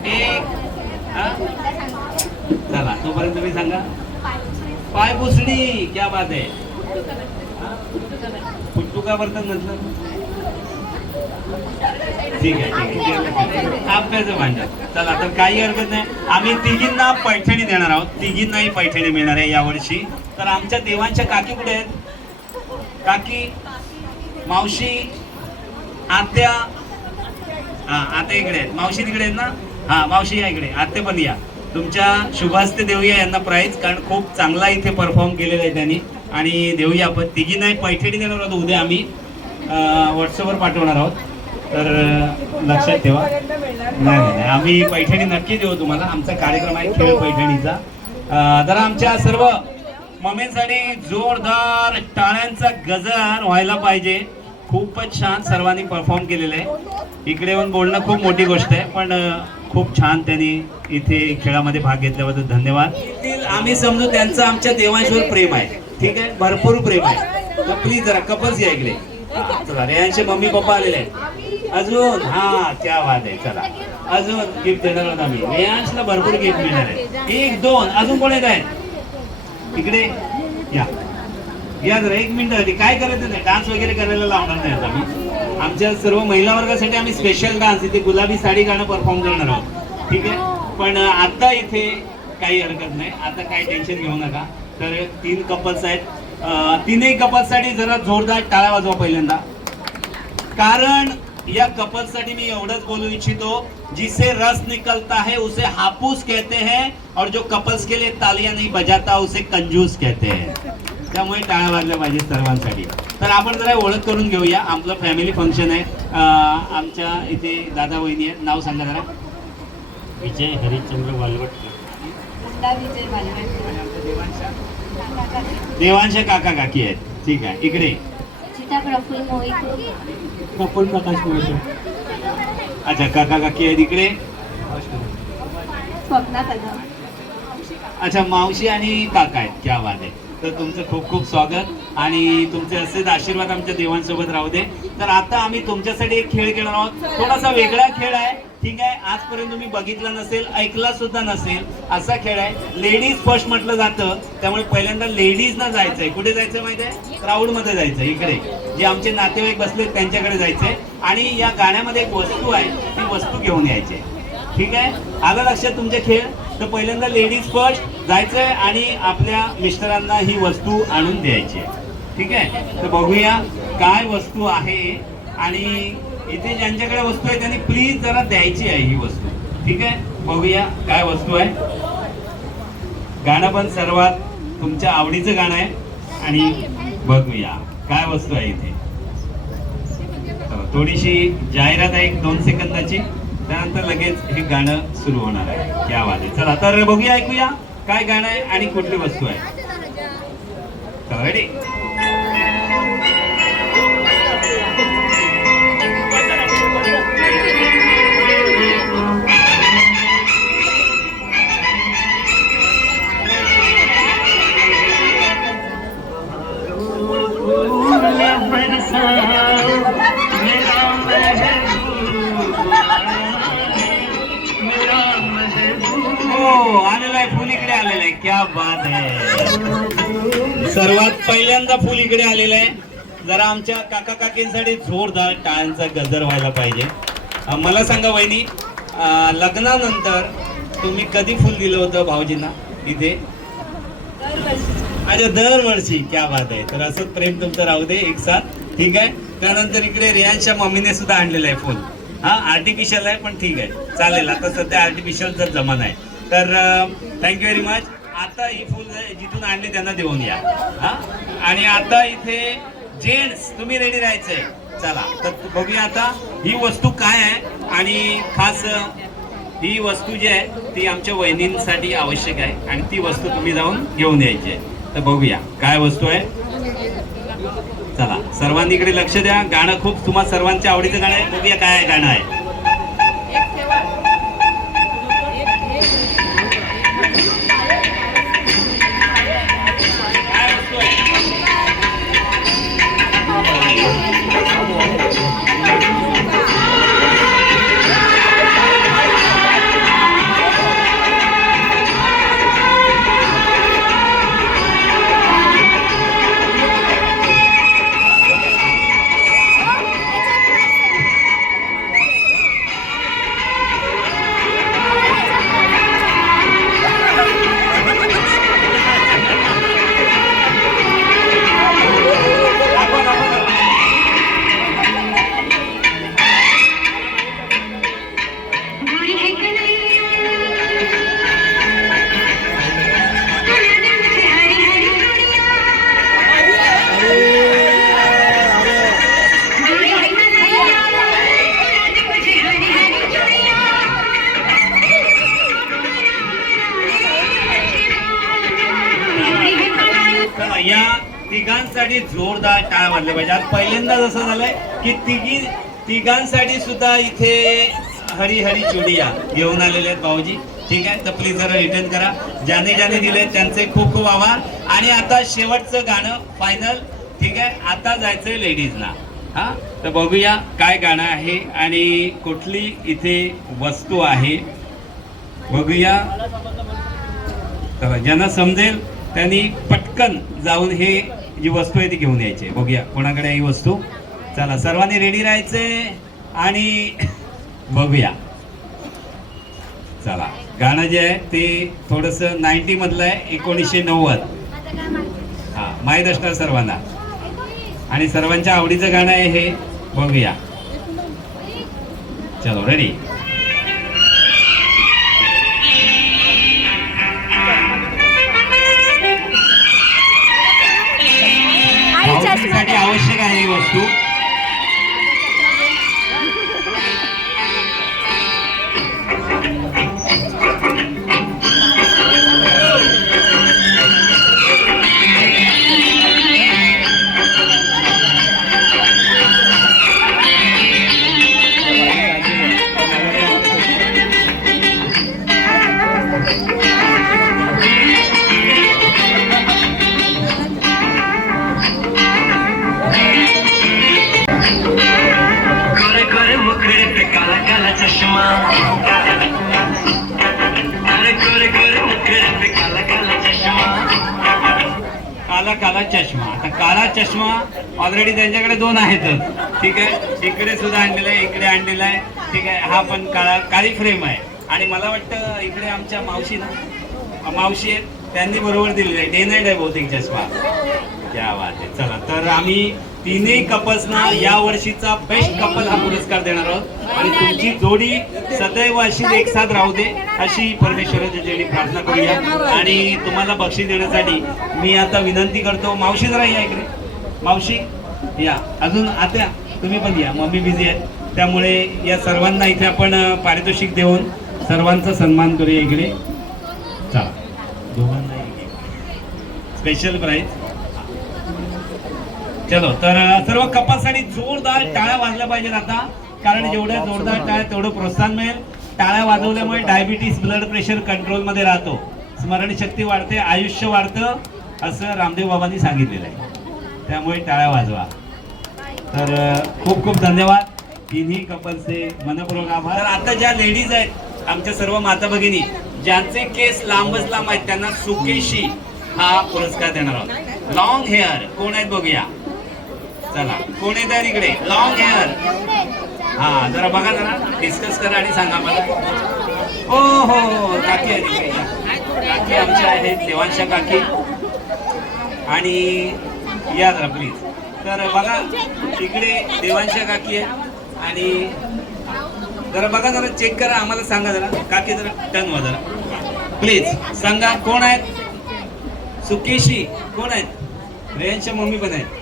1 चला तोपर्यंत तुम्ही सांगा पाय पुसणी क्या बात आहे फुट्टू का बर्तन म्हटलं ठीक आहे आपल्याचं भांडण चला तर काही हरकत नाही आम्ही तिघींना पैठणी देणार आहोत तिघींनाही पैठणी मिळणार आहे यावर्षी तर आमच्या देवांच्या काकी कुठे आहेत काकी मावशी आत्या हा आत्या इकडे आहेत मावशी तिकडे आहेत ना हा मावशी या इकडे आत्या पण या तुमच्या शुभास्ते देऊया यांना प्राईज कारण खूप चांगला इथे परफॉर्म केलेला आहे त्यांनी आणि देऊया आपण तिघींनाही पैठणी देणार आहोत उद्या आम्ही व्हॉट्सअपवर पाठवणार आहोत तर लक्षात ठेवा नाही आम्ही पैठणी नक्की देऊ तुम्हाला आमचा कार्यक्रम आहे खेळ पैठणीचा तर आमच्या सर्व मम्मींसाठी जोरदार टाळ्यांचा गजर व्हायला पाहिजे खूपच छान सर्वांनी परफॉर्म केलेलं आहे इकडे येऊन बोलणं खूप मोठी गोष्ट आहे पण खूप छान त्यांनी इथे खेळामध्ये भाग घेतल्याबद्दल धन्यवाद आम्ही समजू त्यांचं आमच्या देवांशीवर प्रेम आहे ठीक आहे भरपूर प्रेम आहे तर प्लीज जरा कपल्स या इकडे चला रेयांचे मम्मी पप्पा आलेले आहेत अजून हा क्या बात आहे चला अजून गिफ्ट देणार आहोत आम्ही. रेयांशला भरपूर गिफ्ट मिळणार आहे. 1 2 अजून कोण येत आहेत इकडे या या जरा 1 मिनिट. काय करायचं नाही, डान्स वगैरे करायला लावणार नाही आता आम्ही. आमच्या सर्व महिला वर्गासाठी आम्ही स्पेशल डान्स इथे गुलाबी साडी गाणं परफॉर्म करणार आहोत. ठीक आहे, पण आता इथे काही हरकत नाही, आता काही टेन्शन घेऊ नका. तर 3 कपल्स आहेत, 3ही कपल्ससाठी जरा जोरदार टाळ्या वाजवा पहिल्यांदा. कारण या कपल्ससाठी मी एवढंच बोलू इच्छितो, जिसे रस निकलता है उसे हापूस कहते हैं और जो कपल्स के लिए तालियां नहीं बजाता उसे कंजूस कहते हैं. त्यामुळे टाळ्या वाजल्या पाहिजे सर्वांसाठी. तर आपण जरा ओळख करून घेऊया. आपलं फॅमिली फंक्शन आहे. आमच्या इथे दादा वहिनी आहेत. नाव सांगा जरा. विजय हरिश्चंद्र वालवट. देवांश काका काकी आहेत. ठीक आहे, इकडे प्रफुल्ल प्रकाश मोहिते. अच्छा, काका काकी आहेत इकडे. स्वप्ना कदम. अच्छा, मावशी आणि काका आहेत. क्या बात आहे. तर तुमचं खूप खूप स्वागत आणि तुमचे असेच आशीर्वाद आमच्या देवांसोबत राहू दे. तर आता आम्ही तुमच्यासाठी एक खेळ खेळणार आहोत. थोडासा वेगळा खेळ आहे. ठीक आहे, आजपर्यंत तुम्ही बघितला नसेल, ऐकला सुद्धा नसेल असा खेळ आहे. लेडीज फर्स्ट म्हटलं जातं, त्यामुळे पहिल्यांदा लेडीजना जायचंय. कुठे जायचं माहिती आहे? क्राऊड मध्ये जायचं. इकडे जे आमचे नातेवाईक बसले त्यांच्याकडे जायचंय आणि या गाण्यामध्ये एक वस्तू आहे, ती वस्तू घेऊन यायची. ठीक आहे, आलं लक्षात तुमचे खेळ? तर पहिल्यांदा लेडीज फर्स्ट जायचंय आणि आपल्या मिस्टरांना ही वस्तू आणून द्यायची. ठीक आहे, तर बघूया काय वस्तू आहे आणि इथे ज्यांच्याकडे वस्तू आहे त्यांनी प्लीज जरा द्यायची आहे ही वस्तू. ठीक आहे, बघूया काय वस्तू आहे. गाणं पण सर्वात तुमच्या आवडीचं गाणं आहे आणि बघूया काय वस्तू आहे इथे. थोडीशी जाहिरात आहे 1-2 सेकंदाची, त्यानंतर लगेच हे गाणं सुरू होणार आहे. क्या बात आहे. चला तर बघूया, ऐकूया काय गाणं आहे आणि कुठली वस्तू आहे. रेडी? आलेला आहे, फुल इकडे आलेलं आहे. क्या बात आहे. सर्वात पहिल्यांदा फुल इकडे आलेलं आहे. जरा आमच्या काका काकींसाठी जोरदार टाळ्यांचा गजर व्हायला पाहिजे. मला सांगा वहिनी, लग्नानंतर तुम्ही कधी फुल दिलं होतं भाऊजींना इथे? अच्छा, दरवर्षी. क्या बात आहे. तर असंच प्रेम तुमचं राहू दे एक साथ. ठीक आहे, त्यानंतर इकडे रियांशच्या मम्मीने सुद्धा आणलेलं आहे फुल. हा, आर्टिफिशियल आहे पण ठीक आहे, चालेल. आता सध्या आर्टिफिशियलचा जमाना आहे. तर थँक्यू व्हेरी मच. आता ही फुल जिथून आणली त्यांना देऊन या. हा, आणि आता इथे जेंट्स तुम्ही रेडी राहायचंय. चला तर बघूया आता ही वस्तू काय आहे. आणि खास ही वस्तू जी आहे ती आमच्या वहिनींसाठी आवश्यक आहे आणि ती वस्तू तुम्ही जाऊन घेऊन यायची आहे. तर बघूया काय वस्तू आहे. चला सर्वांनी इकडे लक्ष द्या. गाणं खूप तुम्हा सर्वांच्या आवडीचं गाणं आहे. बघूया काय गाणं आहे. या तिघांसाठी जोरदार टाळ्या वाजल्या पाहिजे. आज पहिल्यांदा जसं झालंय की तिघांसाठी सुद्धा इथे हरी हरी चुडिया घेऊन आलेले आहेत भाऊजी. ठीक आहे, तर प्लीज जरा रिटर्न करा. ज्याने ज्याने दिले त्यांचे खूप खूप आभार. आणि आता शेवटचं गाणं फायनल. ठीक आहे, आता जायचंय लेडीजला. हा, तर बघूया काय गाणं आहे आणि कुठली इथे वस्तू आहे बघूया. तर ज्यांना समजेल त्यांनी पटकन जाऊन हे जी वस्तू आहे ती घेऊन यायची. बघूया कोणाकडे आहे ही वस्तू. चला सर्वांनी रेडी राहायचे आणि बघूया. चला गाणं जे आहे ते थोडस 90 मधलं आहे, 1990. हा, माहीत असणार सर्वांना आणि सर्वांच्या आवडीचं गाणं आहे हे. बघूया. चलो रेडी. भाऊबीजेसाठी आवश्यक आहे ही वस्तू. गोरे गोरे मुखड़े पे काला काला चश्मा, अरे गोरे गोरे मुखड़े पे काला काला चश्मा. काला काला चष्मा. आता काला चष्मा ऑलरेडी त्यांच्याकडे 2 आहेतच. ठीक आहे, इकडे सुद्धा आणलेला आहे, इकडे आणलेला आहे. ठीक आहे, हा पण काळी फ्रेम आहे. आणि मला वाटतं इकडे आमच्या मावशी ना, मावशी आहेत, त्यांनी बरोबर दिलेलं आहे. डे नाईट आहे बहुतेक चष्मा. क्या बात आहे. चला तर आम्ही तिन्ही कपल्सना या वर्षीचा बेस्ट कपल हा पुरस्कार देणार आहोत आणि तुमची जोडी सदैव अशी एकसाथ राहू दे अशी परमेश्वराच्या चरणी प्रार्थना करूया. आणि तुम्हाला बक्षीस देण्यासाठी मी आता विनंती करतो, मावशी जरा या इकडे. मावशी या, अजून आता तुम्ही पण या, मम्मी बिझी आहेत त्यामुळे या सर्वांना इथे आपण पारितोषिक देऊन सर्वांचा सन्मान करूया. इकडे चला, दोघांना स्पेशल प्राईज. चलो तर सर्व कपासाठी जोरदार टाळ्या वाजल्या पाहिजेत आता, कारण जेवढ्या जोरदार टाळ्या तेवढं प्रोत्साहन मिळेल. टाळ्या वाजवल्यामुळे डायबिटीस, ब्लड प्रेशर कंट्रोल मध्ये राहतो, स्मरणशक्ती वाढते, आयुष्य वाढतं असं रामदेव बाबांनी सांगितलेलं आहे. त्यामुळे टाळ्या वाजवा. तर खूप खूप धन्यवाद तिन्ही कपल्सचे मनपूर्वक आभार. तर आता ज्या लेडीज आहेत आमच्या सर्व माता भगिनी ज्यांचे केस लांबच लांब आहेत त्यांना सुकेशी हा पुरस्कार देणार आहोत. लॉंग हेअर कोण आहेत बघूया. चला कोण येत आहे इकडे लॉंग हेअर. हा जरा बघा, जरा डिस्कस करा आणि सांगा मला. हो हो काकी आहे तिकडे. काकी आमच्या आहेत देवांशा काकी. आणि या जरा प्लीज. तर बघा इकडे देवांशा काकी आहे आणि जरा बघा, जरा चेक करा, आम्हाला सांगा जरा. काकी जरा टर्न व्हा जरा प्लीज. सांगा कोण आहेत. सुकेशी कोण आहेत. रेयांच्या मम्मी पण आहेत.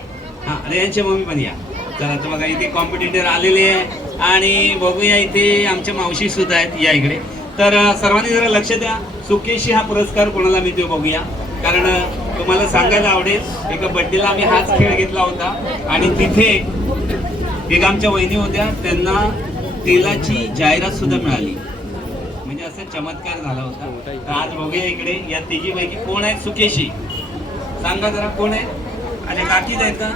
हा रेयांच्या मम्मी पण या. चला तर बघा इथे कॉम्पिटिटर आलेले आहे आणि बघूया इथे आमच्या मावशी सुद्धा आहेत. या इकडे. तर सर्वांनी जरा लक्ष द्या, सुकेशी हा पुरस्कार कोणाला मिळतो बघूया. कारण तुम्हाला सांगायला आवडेल, एका बड्डेला आम्ही हाच खेळ घेतला होता आणि तिथे एक आमच्या वहिनी होत्या, त्यांना तेलाची जाहिरात सुद्धा मिळाली. म्हणजे असा चमत्कार झाला होता. तर आज बघूया इकडे या तिघीपैकी कोण आहेत सुकेशी. सांगा जरा कोण आहे. आणि काकीच आहेत का.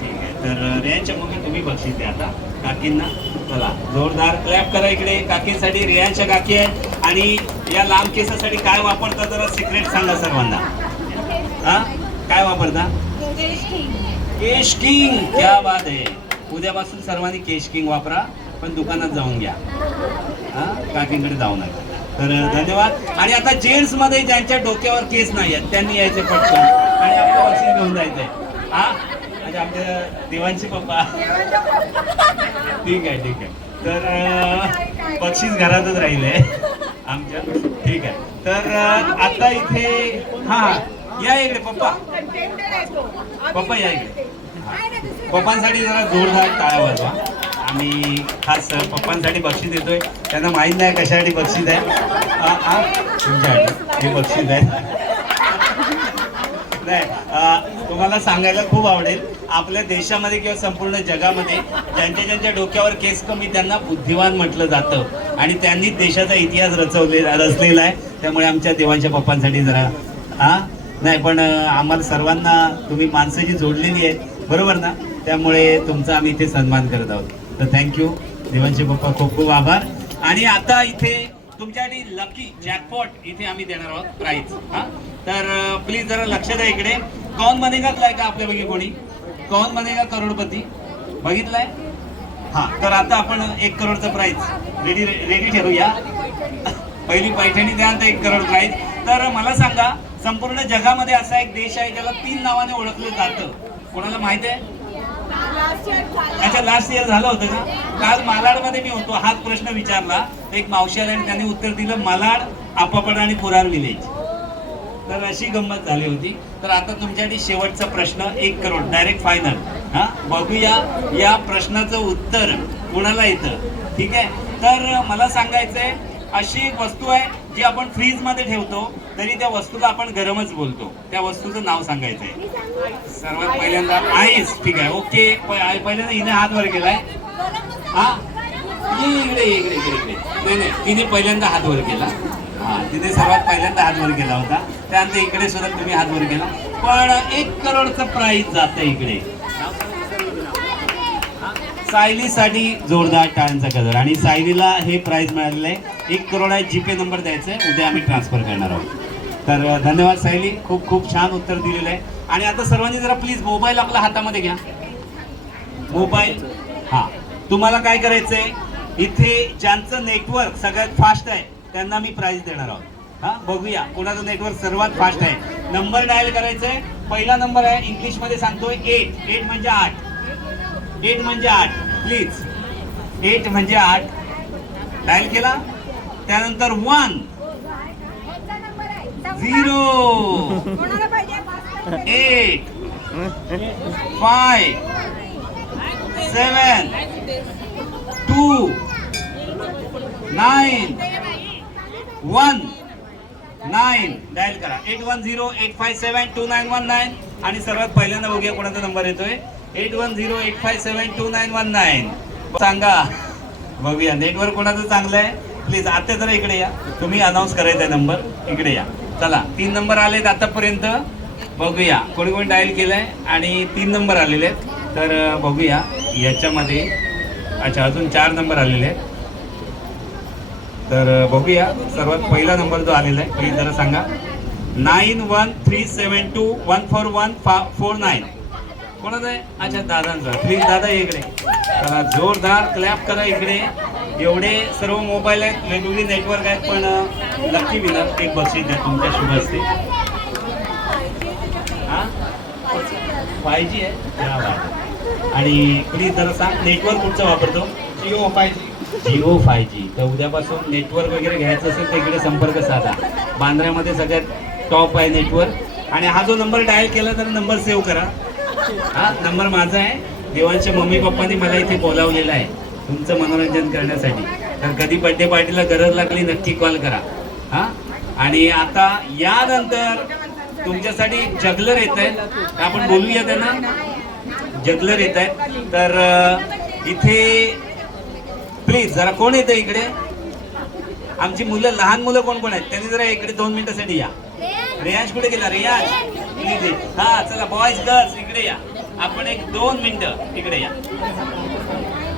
ठीक आहे, तर रेयांच्या मम्मी तुम्ही बक्षीस द्या आता काकींना. चला जोरदार क्लॅप करा इकडे काकींसाठी. रेयांच्या काकी आहेत आणि या लांब केसासाठी काय वापरता जरा सिक्रेट सांगा सर्वांना. हा काय वापरता. केश किंग. क्या बात आहे. उद्यापासून सर्वांनी केश किंग वापरा, पण दुकानात जाऊन घ्या. हा काकींकडे जाऊ नका. तर धन्यवाद. आणि आता जेंट्स मध्ये ज्यांच्या डोक्यावर केस नाही आहेत त्यांनी यायचे पटकन आणि आपलं बक्षीस घेऊन जायचंय. हा म्हणजे आमच्या देवांचे पप्पा. ठीक आहे ठीक आहे. तर बक्षीस घरातच राहिले आमच्या. ठीक आहे. तर आता इथे हा या इकडे पप्पा. पप्पा या इकडे. पप्पांसाठी जरा जोरदार टाळ्या वाजवा. आम्ही खास पप्पांसाठी बक्षीस देतोय. त्यांना माहीत नाही कशासाठी बक्षीस आहे. तुमच्यासाठी हे बक्षीस आहे. नाही तुम्हाला सांगायला खूप आवडेल, आपल्या देशामध्ये किंवा संपूर्ण जगामध्ये ज्यांच्या ज्यांच्या डोक्यावर केस कमी त्यांना बुद्धिवान म्हटलं जातं आणि त्यांनी देशाचा इतिहास रचलेला आहे. त्यामुळे आमच्या देवांच्या पप्पांसाठी जरा नाही पण आम्हाला सर्वांना तुम्ही माणसं जी जोडलेली आहेत बरोबर ना. त्यामुळे तुमचा आम्ही इथे सन्मान करत आहोत. तर थँक्यू देवांचे पप्पा, खूप खूप आभार. आणि आता इथे तुमच्यासाठी लकी जॅकपॉट इथे आम्ही देणार आहोत प्राइज. हा, तर प्लीज जरा लक्ष द्या इकडे. कौन बनेगा का आपल्यापैकी कोणी कौन बनेगा करोडपती बघितलंय? हा, तर आता आपण 1 करोडचं प्राइज रेडी ठेवूया. पहिली पैठणी द्या तर 1 करोड प्राइज. तर मला सांगा, संपूर्ण जगामध्ये असा एक देश आहे ज्याला 3 नावाने ओळखलं जातं. कोणाला माहित आहे? अच्छा, लास्ट इयर झालं होतं का? काल मालाडमध्ये मी होतो, हाच प्रश्न विचारला. एक मावशी आली आणि त्यांनी उत्तर दिलं मालाड, आपापड आणि कुरार विलेज. तर अशी गंमत झाली होती. तर आता तुमच्यासाठी शेवटचा प्रश्न, 1 करोड डायरेक्ट फायनल. हा, बघूया या प्रश्नाचं उत्तर कोणाला येतं. ठीक आहे, तर मला सांगायचंय, अशी एक वस्तू आहे जी आपण फ्रीज मध्ये ठेवतो तरी त्या वस्तूला आपण गरमच बोलतो. त्या वस्तूचं नाव सांगायचंय. सर्वात पहिल्यांदा आईस. ठीक आहे, ओके. पहिल्यांदा हिने हात वर केलाय. हा, इकडे इकडे इकडे इकडे. नाही नाही, तिने पहिल्यांदा हात वर केला. हा, तिने सर्वात पहिल्यांदा हात वर केला होता. त्यानंतर इकडे सुद्धा तुम्ही हात वर केला. पण 1 करोडचं प्राइज जातं इकडे. सायलीसाठी जोरदार टाळ्यांचा गजर. आणि सायलीला हे प्राइज मिळालेलं आहे. 1 करोड आहे. जीपे नंबर द्यायचा आहे, उद्या आम्ही ट्रान्सफर करणार आहोत. तर धन्यवाद सायली, खूप खूप छान उत्तर दिलेलं आहे. आणि आता सर्वांनी जरा प्लीज मोबाईल आपल्या हातामध्ये घ्या. मोबाईल. हा, तुम्हाला काय करायचंय, इथे ज्यांचं नेटवर्क सगळ्यात फास्ट आहे त्यांना मी प्राइज देणार आहोत. हा, बघूया कोणाचं नेटवर्क सर्वात फास्ट आहे. नंबर डायल करायचंय. पहिला नंबर आहे, इंग्लिश मध्ये सांगतोय 8 म्हणजे 8. 8 म्हणजे 8. प्लीज, 8 म्हणजे 8 डायल केला. त्यानंतर 1 0 8 5 7 2 9 1 9 डायल करा. 8108572919. आणि सर्वात पहिल्यांदा बघूया कोणाचा नंबर येतोय. 8108572919. सांगा, बघूया नेटवर्क कोणाचं चांगलं आहे. प्लीज आता जरा इकडे या, तुम्ही अनाऊन्स करायचा आहे नंबर. इकडे या. चला, 3 नंबर आलेत आतापर्यंत. बघूया कोणी कोणी डायल केलंय आणि 3 नंबर आलेले आहेत. तर बघूया याच्यामध्ये. अच्छा, अजून 4 नंबर आलेले आहेत. तर बघूया सर्वात पहिला नंबर जो आलेला आहे, प्लीज जरा सांगा. 9137214149. कोणाचा आहे? अच्छा, दादांचा. प्लीज दादा इकडे. चला, जोरदार क्लॅप करा इकडे. एवढे सर्व मोबाईल आहेत, वेगवेगळे नेटवर्क आहेत, पण लकी विनर एक बक्षीस द्या तुमच्या शुभ हस्ते. हा, 5G आहे. आणि प्लीज जरा सांग, नेटवर्क कुठचं वापरतो? जिओ 5G. तर उद्यापासून नेटवर्क वगैरे घ्यायचं असेल तर इकडे संपर्क साधा. बांद्र्यामध्ये सगळ्यात टॉप आहे नेटवर्क. आणि हा जो नंबर डायल केला तर नंबर सेव्ह करा. हा नंबर माझा आहे. देवांच्या मम्मी पप्पांनी मला इथे बोलावलेलं आहे तुमचं मनोरंजन करण्यासाठी. तर कधी बर्थडे पार्टीला गरज लागली नक्की कॉल करा. हा, आणि आता यानंतर तुमच्यासाठी जगलर येत आहेत. आपण बोलूया त्यांना. जगलर येत आहेत. तर इथे प्लीज जरा कोण येतं इकडे. आमची मुलं, लहान मुलं कोण कोण आहेत त्यांनी जरा इकडे 2 मिनिटासाठी या. रेयांश कुठे गेला? रेयांश प्लीज. हा, चला बॉयज गर्ल्स इकडे या. आपण एक 2 मिनिटं इकडे या.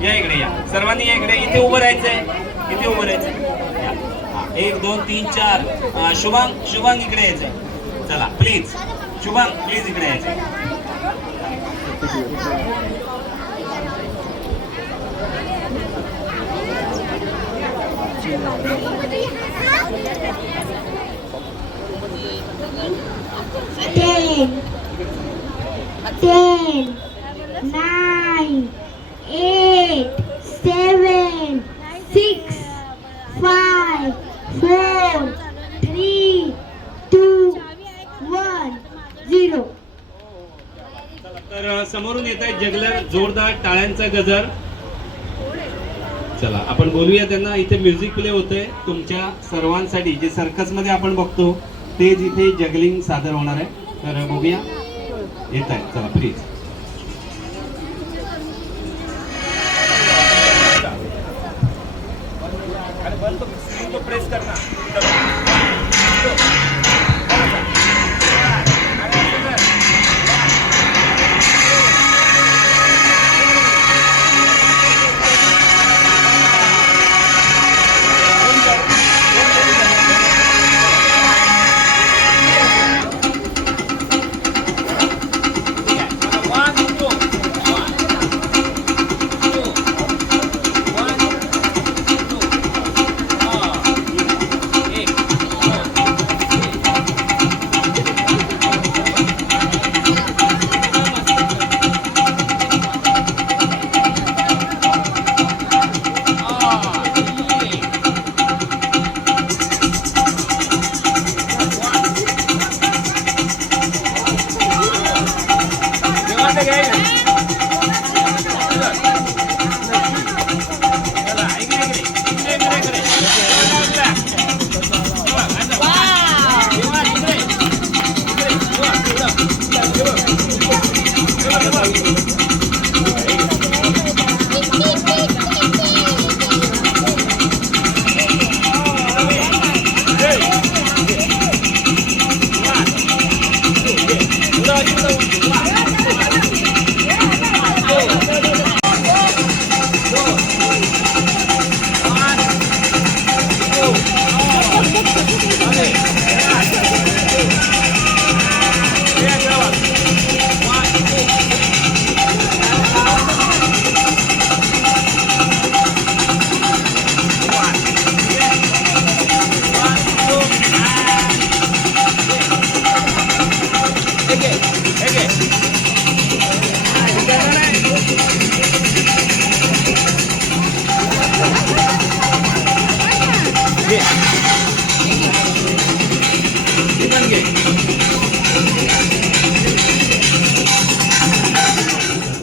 या इकडे या, सर्वांनी या इकडे. इथे उभं राहायचंय, इथे उभं राहायचंय. 1 2 3 4. शुभांग इकडे यायचंय. चला प्लीज, शुभांग प्लीज इकडे यायचंय. Ten, 9, 8, 7, 6, 5, 4, 3, 2, 1, 0. तर समोरून येत आहे जगलर. जोरदार टाळ्यांचा गजर. चला आपण बोलूया त्यांना. इथे म्युझिक प्ले होतंय तुमच्या सर्वांसाठी. जे सर्कस मध्ये आपण बघतो तेच इथे जगलिंग सादर होणार आहे. तर बघूया येत आहे. चला प्लीज. प्रेस करना.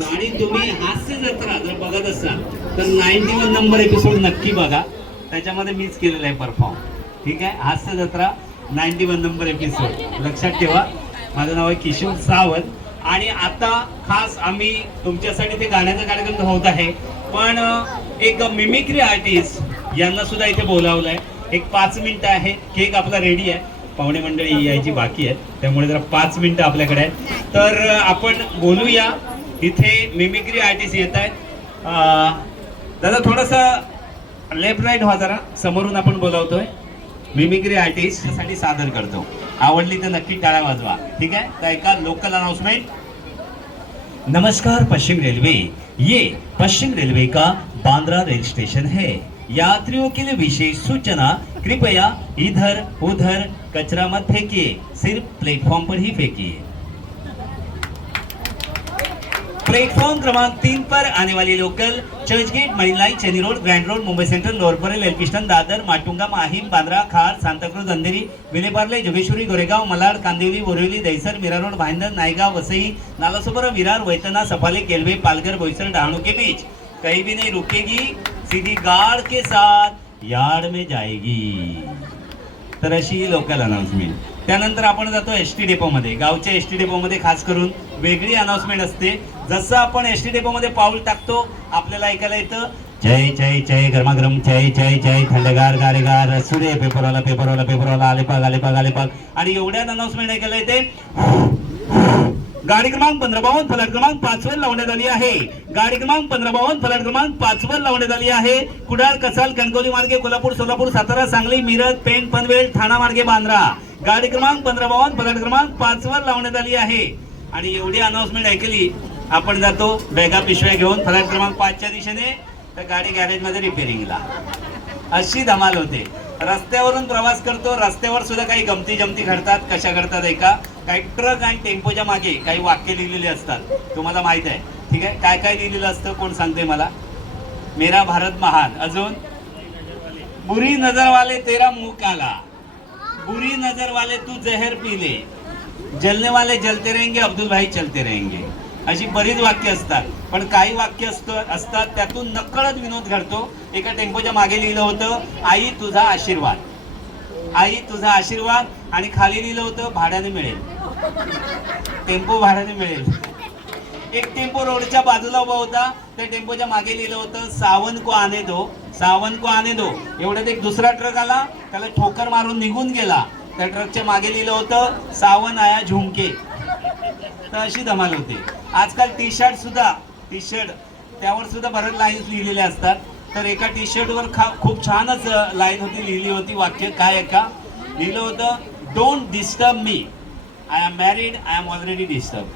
आणि तुम्ही हास्य जत्रा जर बघत असाल तर 91 नंबर एपिसोड नक्की बघा, त्याच्यामध्ये मीच केलेला आहे परफॉर्म. ठीक आहे, हास्य जत्रा 91 नंबर एपिसोड लक्षात ठेवा. माझं नाव आहे किशोर सावंत आणि आता खास आम्ही तुमच्यासाठी ते गाण्याचा कार्यक्रम होत आहे, पण एक मिमिक्री आर्टिस्ट यांना सुद्धा इथे बोलावलंय. एक 5 मिनिटं आहे, केक आपला रेडी आहे, पाहुणे मंडळी यायची बाकी आहेत, त्यामुळे जरा 5 मिनिटं आपल्याकडे आहेत. तर आपण बोलूया. इथे मिमिक्री आर्टिस्ट येत आहेत. दादा थोडंसं लेफ्ट राईट व्हा, जरा समोरून आपण बोलावतोय. मिमिक्री आर्टिस्ट साठी सादर करतो. आवडली तर नक्की टाळ्या वाजवा. ठीक आहे, तर एका लोकल अनाउंसमेंट. नमस्कार पश्चिम रेलवे, ये पश्चिम रेलवे का बांद्रा रेल स्टेशन है. यात्रियों के लिए विशेष सूचना, कृपया इधर उधर कचरा मत फेंकिए, सिर्फ प्लेटफॉर्म पर ही फेंकिए. प्लेटफॉर्म क्रमांक 3 पर आने वाली लोकल चर्चगेट, मरीन लाइन, चेनी रोड, ग्रैंड रोड, मुंबई सेंट्रल, लोअर परेल, एल्फिस्टन, दादर, माटुंगा, माहीम, बांद्रा, खार, सांताक्रूज, अंधेरी, विलेपार्ले, जोगेश्वरी, गोरेगाव, मलाड, कांदिवली, बोरिवली, दहिसर, मीरा रोड, भाईंदर, नायगाव, वसई, नालासोपारा, विरार, वैतना, सफाले, केलवे, पालघर, बोईसर, डहाणू के बीच कहीं भी नहीं रुकेगी, सीधी गार्ड के साथ यार्ड में जाएगी. तर अशी लोकल अनाउन्समेंट. त्यानंतर आपण जातो एसटी डेपो मध्ये. गावच्या एसटी डेपो मध्ये खास करून वेगळी अनाउन्समेंट असते. जसं आपण एसटी डेपो मध्ये पाऊल टाकतो आपल्याला ऐकायला येतं जय जय जय गरमागरम, जय जय जय थंडगार गारेगार रसुरे, पेपरवाला पेपरवाला पेपरवाला, आलेपाग आलेपाग आलेपाग. आणि एवढ्यात अनाउन्समेंट ऐकायला येते गाडी क्रमांक 1552 फलाट क्रमांक 5 वर लावण्यात आली आहे. गाडी क्रमांक 1552 फलाट क्रमांक 5 वर लावण्यात आली आहे. कुडाळ, कसाल, कणकवली मार्गे कोल्हापूर, सोलापूर, सातारा, सांगली, मिरज, पेण, पनवेल, ठाणा मार्गे बांद्रा. गाडी क्रमांक 1552 फलाट क्रमांक 5 वर लावण्यात आली आहे. आणि एवढी अनाउन्समेंट ऐकली आपण जातो बॅगा पिशव्या घेऊन फलाट क्रमांक 5च्या दिशेने, तर गाडी गॅरेज मध्ये रिपेअरिंगला. अशी धमाल होते. रस्त्यावरून प्रवास करतो, रस्त्यावर सुद्धा काही गमती जमती घडतात. कशा घडतात ऐका. काही ट्रक आणि टेम्पोच्या मागे काही वाक्य लिहिलेले असतात, तुम्हाला माहित आहे. ठीक आहे, काय काय लिहिलेलं असतं कोण सांगते मला. मेरा भारत महान. अजून बुरी नजर वाले तेरा मुंह काला, बुरी नजर वाले तू जहर पी ले, जलने वाले जलते रहेंगे, अब्दुल भाई चलते रहेंगे. अशी बरीच वाक्य असतात. पण काही वाक्य असतात त्यातून नकळत विनोद घडतो. एका टेम्पोच्या मागे लिहिलं होतं आई तुझा आशीर्वाद, आई तुझा आशीर्वाद, आणि खाली लिहिलं होतं भाड्याने मिळेल, टेम्पो भाड्याने मिळेल. एक टेम्पो रोडच्या बाजूला उभा होता, त्या टेम्पोच्या मागे लिहिलं होतं सावन को आने दो, सावन को आने दो. एवढ्यात एक दुसरा ट्रक आला, त्याला ठोकर मारून निघून गेला. त्या ट्रकच्या मागे लिहिलं होतं सावन आया झुमके. तर अशी धमाल होते. आजकाल टी शर्ट सुद्धा, टी शर्ट त्यावर सुद्धा बरेच लाईन्स लिहिलेल्या असतात. तर एका टी शर्टवर खूप छानच लाईन होती, लिहिली होती वाक्य. काय का लिहिलं होतं, don't disturb me, I am married, I am already disturb.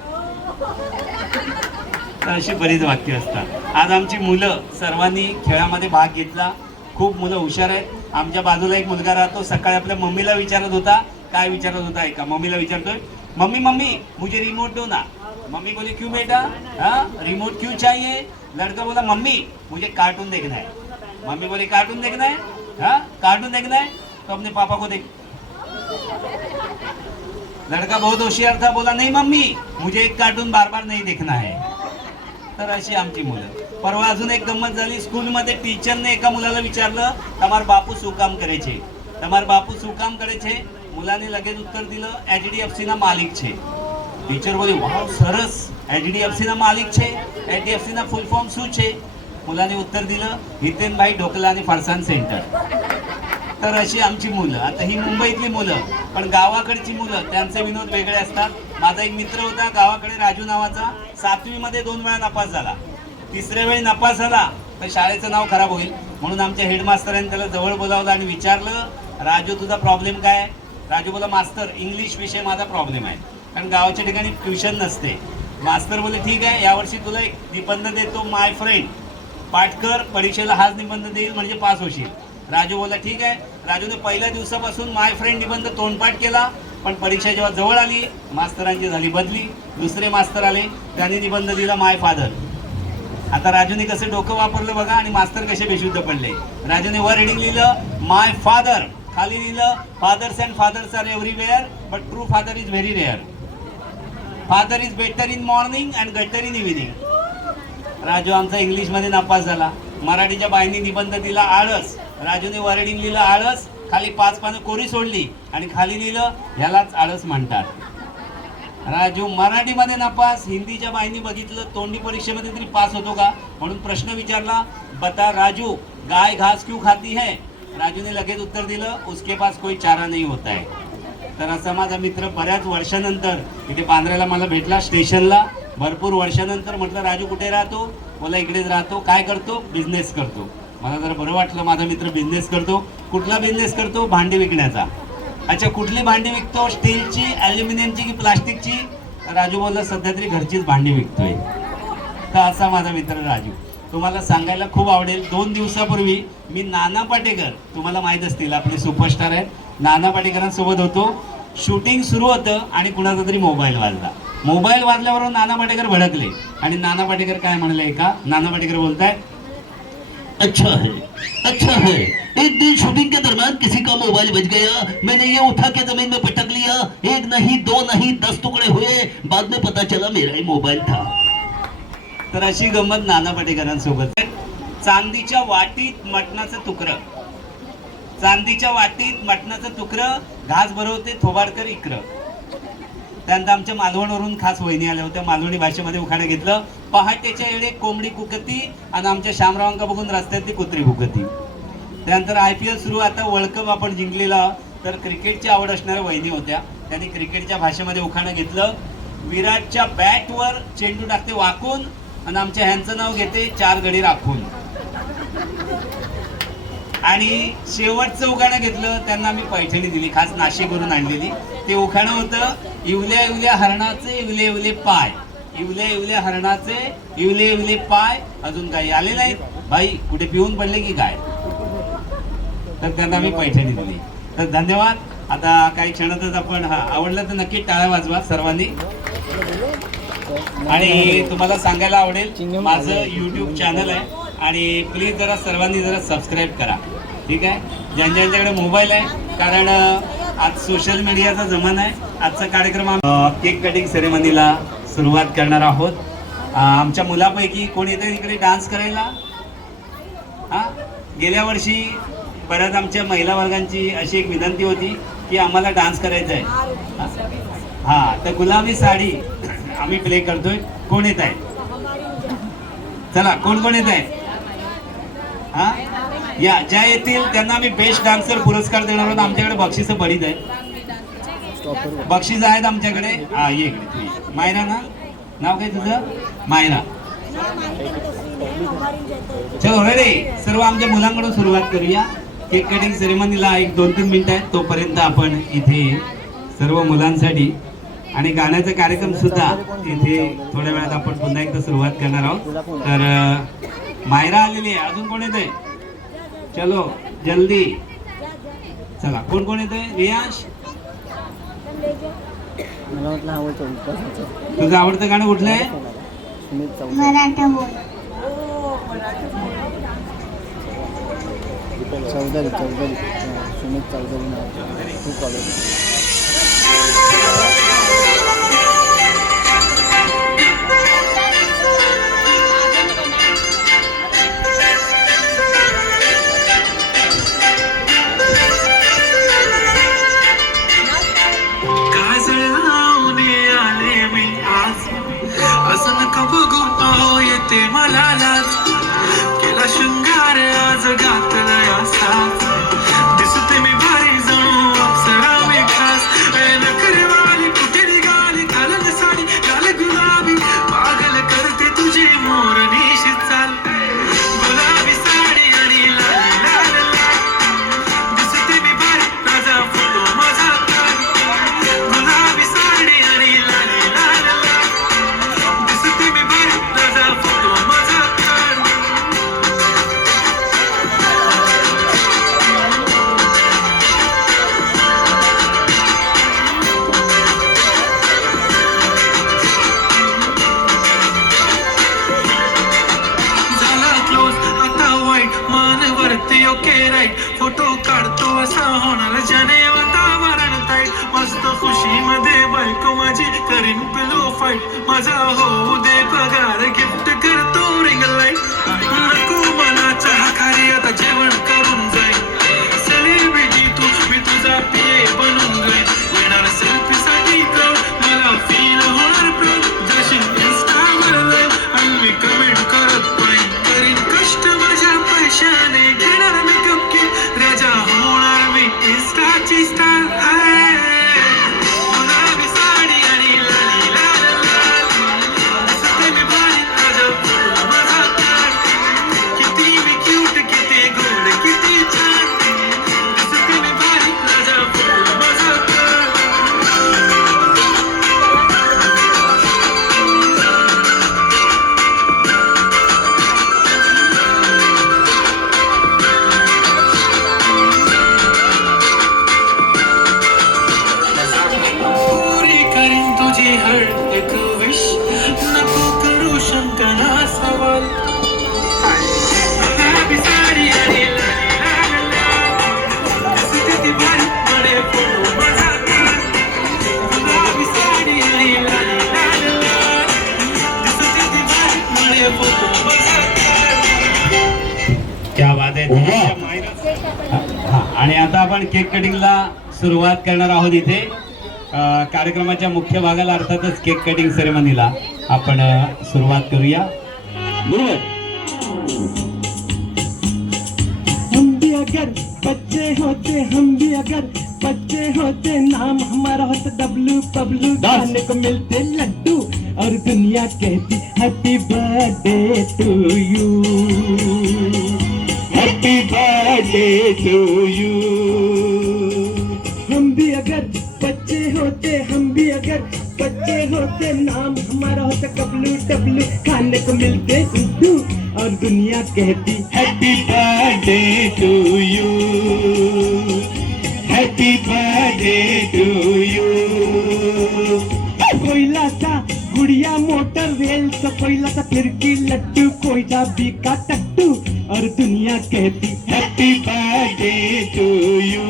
तर अशी बरीच वाक्य असतात. आज आमची मुलं सर्वांनी खेळामध्ये भाग घेतला. खूप मुलं हुशार आहेत. आमच्या बाजूला एक मुलगा राहतो, सकाळी आपल्या मम्मीला विचारत होता. काय विचारत होता ऐका. मम्मीला विचारतोय, मम्मी मम्मी मुझे रिमोट दो ना. मम्मी बोले क्यों बेटा, हाँ रिमोट क्यों चाहिए. लड़का बोला मम्मी मुझे कार्टून देखना है. मम्मी बोले कार्टून देखना है, हाँ कार्टून देखना है, तो अपने पापा को देख. लड़का बहुत होशियार था, बोला नहीं मम्मी मुझे एक कार्टून बार बार नहीं देखना है. तर अशी आमची मुलं. परवा अजून एक गंमत झाली. स्कूलमध्ये टीचरने एका मुलाला विचारलं તમાર બાપુ શું કામ કરે છે, તમાર બાપુ શું કામ કરે છે. मुलाने लगेच उत्तर दिलं HDFC ના માલિક છે. टीचर बोली वाव सरस, HDFC ના માલિક છે, HDFC ના ફૂલ ફોર્મ શું છે. मुलाने उत्तर दिलं हितेनभाई ढोकला आणि फरसान सेंटर. तर अशी आमची मुलं. आता ही मुंबईतली मुलं, पण गावाकडची मुलं त्यांचे विनोद वेगळे असतात. माझा एक मित्र होता गावाकडे राजू नावाचा, 7वी मध्ये 2 वेळा नापास झाला. 3ऱ्या वेळी नापास झाला तर शाळेचं नाव खराब होईल म्हणून आमच्या हेडमास्टरांनी त्याला जवळ बोलावलं आणि विचारलं राजू तुझा प्रॉब्लेम काय. राजू बोला मास्तर इंग्लिश विषय माझा प्रॉब्लेम आहे, कारण गावाच्या ठिकाणी ट्युशन नसते. मास्तर बोले ठीक आहे यावर्षी तुला एक निबंध देतो माय फ्रेंड, पाठ कर, परीक्षेला हाच निबंध देईल म्हणजे पास होशील. राजू बोला ठीक आहे. राजूने पहिल्या दिवसापासून माय फ्रेंड निबंध तोंडपाठ केला, पण परीक्षा जेव्हा जवळ आली मास्तरांची झाली बदली. दुसरे मास्तर आले, त्यांनी निबंध दिला माय फादर. आता राजूने कसं डोकं वापरलं बघा आणि मास्तर कसे बेशुद्ध पडले. राजूने वर हेडिंग लिहिलं माय फादर, खाली लिहिलं fathers and fathers are everywhere but true father is very rare. Father is better in morning and gutter in evening. Raju आमचा इंग्लिशमध्ये नापास झाला. मराठीच्या बाईंनी निबंध दिला आळस. राजूने वर हेडिंग लिहिलं आळस, खाली 5 पानं कोरी सोडली आणि खाली लिहिलं ह्यालाच आळस म्हणतात. राजू मराठीमध्ये नापास. हिंदीच्या बाईंनी बघितलं तोंडी परीक्षेमध्ये तरी पास होतो का म्हणून प्रश्न विचारला, बता राजू गाय घास क्यों खाती है. राजूने लगेच उत्तर दिलं उसके पास कोई चारा नहीं होता है. तर असा माझा मित्र बऱ्याच वर्षानंतर इथे बांद्र्याला मला भेटला स्टेशनला. भरपूर वर्षानंतर म्हटलं राजू कुठे राहतो. बोला इकडेच राहतो. काय करतो. बिझनेस करतो. मला जरा बरं वाटलं माझा मित्र बिझनेस करतो. कुठला बिझनेस करतो. भांडी विकण्याचा. अच्छा कुठली भांडी विकतो. स्टीलची, ॲल्युमिनियमची की प्लास्टिकची. राजू बोलला सध्या तरी घरचीच भांडी विकतोय. तर असा माझा मित्र राजू. तुम्हाला सांगायला खूप आवडेल 2 दिवसापूर्वी मी नाना पाटेकर, तुम्हाला माहीत असतील आपले सुपरस्टार आहेत, नाना पाटेकरांसोबत होतो. शूटिंग सुरू होतं आणि कुणाचा तरी मोबाईल वाजला. मोबाईल वाजल्यावर नाना पाटेकर भडकले आणि नाना पाटेकर काय म्हणले का. नाना पाटेकर बोलताय अच्छा है एक दिन शूटिंग के दरमियान किसी का मोबाइल बज गया, मैंने ये उठा के जमीन में पटक लिया. 1 नहीं 2 नहीं 10 टुकड़े हुए, बाद में पता चला मेरा ही मोबाइल था. तर अशी गंमत नाना पाटेकरांसोबत. चांदीच्या वाटीत मटणाचं तुकडं. चांदीच्या वाटीत मटणाचं तुकडं घास भरवते थोबाडकर इकडं. त्यानंतर आमच्या मालवणवरून खास वहिनी आल्या होत्या. मालवणी भाषेमध्ये उखाणं घेतलं. पहाटेच्या येडे कोंबडी कुकती आणि आमच्या शामरावांका बघून रस्त्यातली कुत्री भुकती. त्यानंतर IPL सुरू. आता वर्ल्ड कप आपण जिंकलेला. तर क्रिकेटची आवड असणाऱ्या वहिनी होत्या. त्यांनी क्रिकेटच्या भाषेमध्ये उखाणं घेतलं. विराटच्या बॅटवर चेंडू टाकते वाकून आणि आमच्या ह्यांचं नाव घेते 4 गडी राखून. आणि शेवटचं उखाणं घेतलं त्यांना मी पैठणी दिली, खास नाशिकवरून आणलेली. ते उखाणं होतं इवल्या इवल्या हरणाचे इवले इवले पाय. इवल्या इवल्या हरणाचे इवले इवले पाय. अजून काही आले नाहीत. भाई कुठे पिऊन पडले की काय. तर त्यांना मी पैठणी दिली. तर धन्यवाद. आता काही क्षणातच आपण आवडलं तर नक्की टाळ्या वाजवा सर्वांनी. आणि तुम्हाला सांगायला आवडेल माझं YouTube चॅनल आहे आणि प्लीज जरा सर्वांनी जरा सबस्क्राईब करा. ठीक आहे. ज्यांच्याकडे मोबाईल आहे, कारण आज सोशल मीडियाचा जमाना आहे. आजचा कार्यक्रम केक कटिंग सेरेमनीला सुरुवात करणार आहोत. आमच्या मुलापैकी कोण येतं इकडे डान्स करायला. गेल्या वर्षी बऱ्याच आमच्या महिला वर्गांची अशी एक विनंती होती की आम्हाला डान्स करायचा आहे. तर गुलाबी साडी आम्ही प्ले करतोय. कोण येत आहे. चला कोण कोण येत आहे. या ज्या येतील त्यांना आम्ही बेस्ट डान्सर पुरस्कार देणार आहोत. आमच्याकडे बक्षीस बरीच आहेत. बक्षीस आहेत आमच्याकडे. ये इकडे. मायरा ना, नाव काय तुझं. मायरा. चलो रेडी. सर्व आमच्या मुलांकडून सुरुवात करूया. केक कटिंग सेरेमनीला 1-2-3 मिनिटं आहेत. तोपर्यंत आपण इथे सर्व मुलांसाठी आणि गाण्याचा कार्यक्रम सुद्धा इथे थोड्या वेळात आपण पुन्हा एकदा सुरुवात करणार आहोत. तर मायरा आलेली आहे. अजून कोण येत आहे. चलो जल्दी. चला कोण कोण येत आहे. रियाश तुझं आवडतं गाणं कुठलं आहे. मराठा बोल. चौधरी सुमित चौधरी नाव खूप आवडतं. काजळ लावून आले मी आज, असं नका बघू अहो येते मला लाज. केला शृंगार आज घातला साज, दिसते मी भारी जणू अप्सरा मी खास. नखरवाली कुठे निघाली घालत साडी लाल गुलाबी, पागल करते तुझी मोरनीशी चाल. गुलाबी साडी आणि लाल लाल लाल, दिसते मी भारी ताजा फुलो माझा काल. गुलाबी साडी आणि लाल लाल लाल, दिसते मी भारी ताजा फुलो माझा काल. झाला क्लोज आता वाईट मान वरती ओके राईट, फोटो काढतो असा होणार ज्याने वातावरण ताईट. मस्त खुशी मध्ये बायको माझी करीन पिलो फाईट, माझा होऊ दे पगार गिफ्ट करतो रिंग लाईट. नको मला चहा खारी आता जेवण करून जाईल, सेलिब्रिटी तू मी तुझा पिये बनून जाईल. येणार सेल्फी साठी तर मला फील होणार प्राऊड, जशी इंस्टावर लाईव्ह आणि मी कमेंट करत पाहिजे. करीन कष्ट माझ्या पैशाने, घेणार मेकअप किट राजा होणार मी इंस्टाची स्टार. गुलाबी साडी आणि लाली लाल लाल, दिसते मी भारी ताजा फुलो माझा काल. किती मी क्यूट किती गोड किती छान, दिसते मी भारी ताजा फुलो माझा काल. पुरी करीन तुझी हर एक विश, नको करू शंका सवाल. गुलाबी साडी आणि लाली लाल लाल, दिसते ती भारी बडे फोटो माझा काल. गुलाबी साडी आणि लाली लाल लाल, दिसते ती भारी बडे फोटो माझा काल. क्या बात आहे. हा, आणि आता आपण केक कटिंगला सुरुवात करणार आहोत. इथे कार्यक्रमाच्या मुख्य भागाला अर्थातच केक कटिंग सेरेमनीला आपण सुरुवात करूया. बरोबर. हम भी अगर बच्चे होते, हम भी अगर बच्चे होते, नाम हमारा होता डब्लू पब्लू. खाने को मिलते लड्डू और दुनिया कहती happy birthday to you, happy birthday to you. हम भी अगर बच्चे होते, हम भी अगर बच्चे होते, नाम हमारा होता कबलू डब्लू. खाने को मिलते लड्डू और दुनिया कहती happy birthday to you, happy birthday to you. कोयला सा गुड़िया मोटर रेल तो कोयला सा फिरकी लट्टू, कोई जा बीका टट्टू और दुनिया कहती happy birthday to you.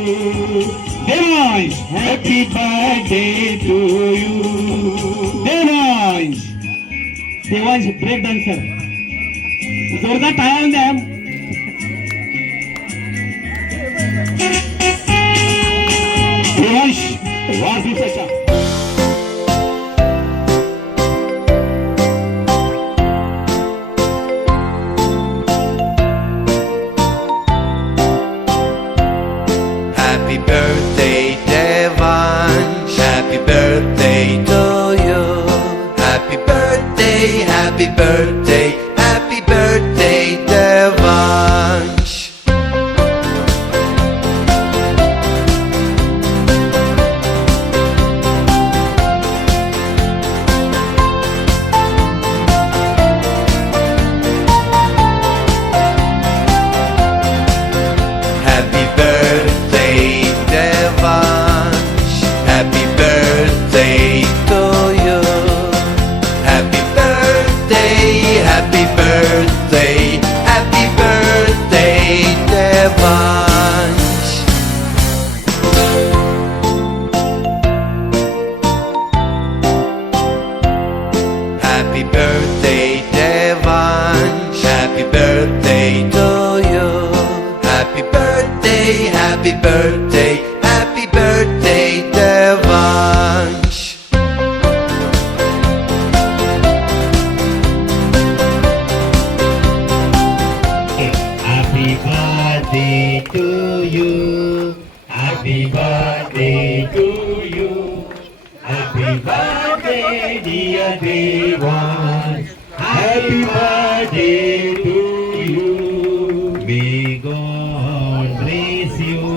Devansh happy birthday to you. Devansh break dancer, जोरदार टाळ्या द्या. देवांश वाढदिवसाच्या Happy birthday, Devansh. Happy birthday to you. Happy birthday, happy birthday, happy birthday, Devansh. Happy birthday, Devansh. Happy birthday to you. Happy birthday, happy happy birthday, Devansh. Happy birthday to you. Happy birthday to you. Happy birthday, dear Devansh. Happy birthday to you. May God bless you.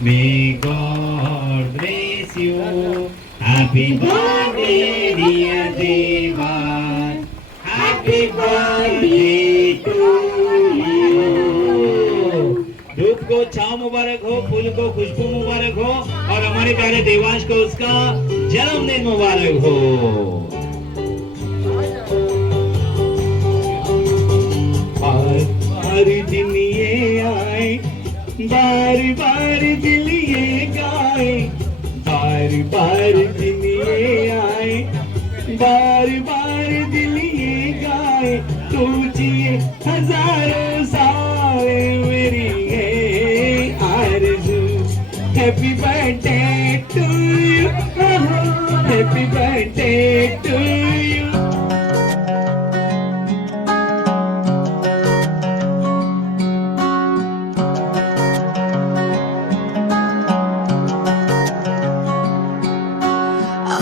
May God bless you. Happy birthday, dear Devansh. Happy birthday to you. धूप को छांव मुबारक हो, फूल को खुशबू मुबारक हो और हमारे प्यारे देवांश को उसका जन्मदिन मुबारक हो। बार दिन ये आए, बार बार दिल ये गाए, बार बार दिन ये आए, बार बार दिल ये गाए, तू जिए हजारों साल मेरी है आरज़ू। Happy birthday to you, happy birthday to you.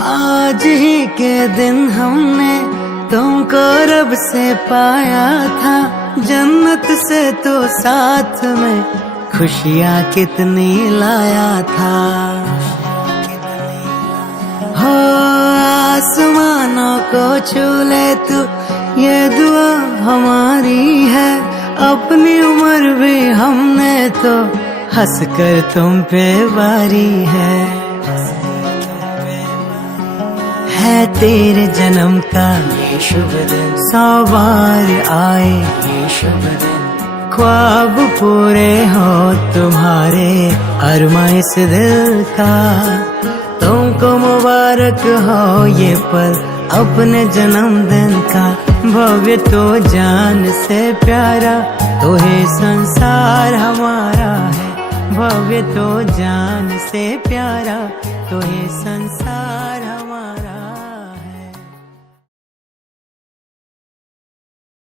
आज ही के दिन हमने तुमको रब से पाया था, जन्नत से तो साथ में खुशियाँ कितनी लाया था। हो आसमानों को छू ले तू, ये दुआ हमारी है। अपनी उम्र भी हमने तो हंस कर तुम पे वारी है तेरे जन्म का ये शुभ दिन, 100 बार आए ये शुभ दिन, ख्वाब पूरे हो तुम्हारे अरमा इस दिल का। तुमको मुबारक हो ये पल अपने जन्मदिन का, भव्य तो जान से प्यारा तो है संसार हमारा है, भव्य तो जान से प्यारा तो है संसार।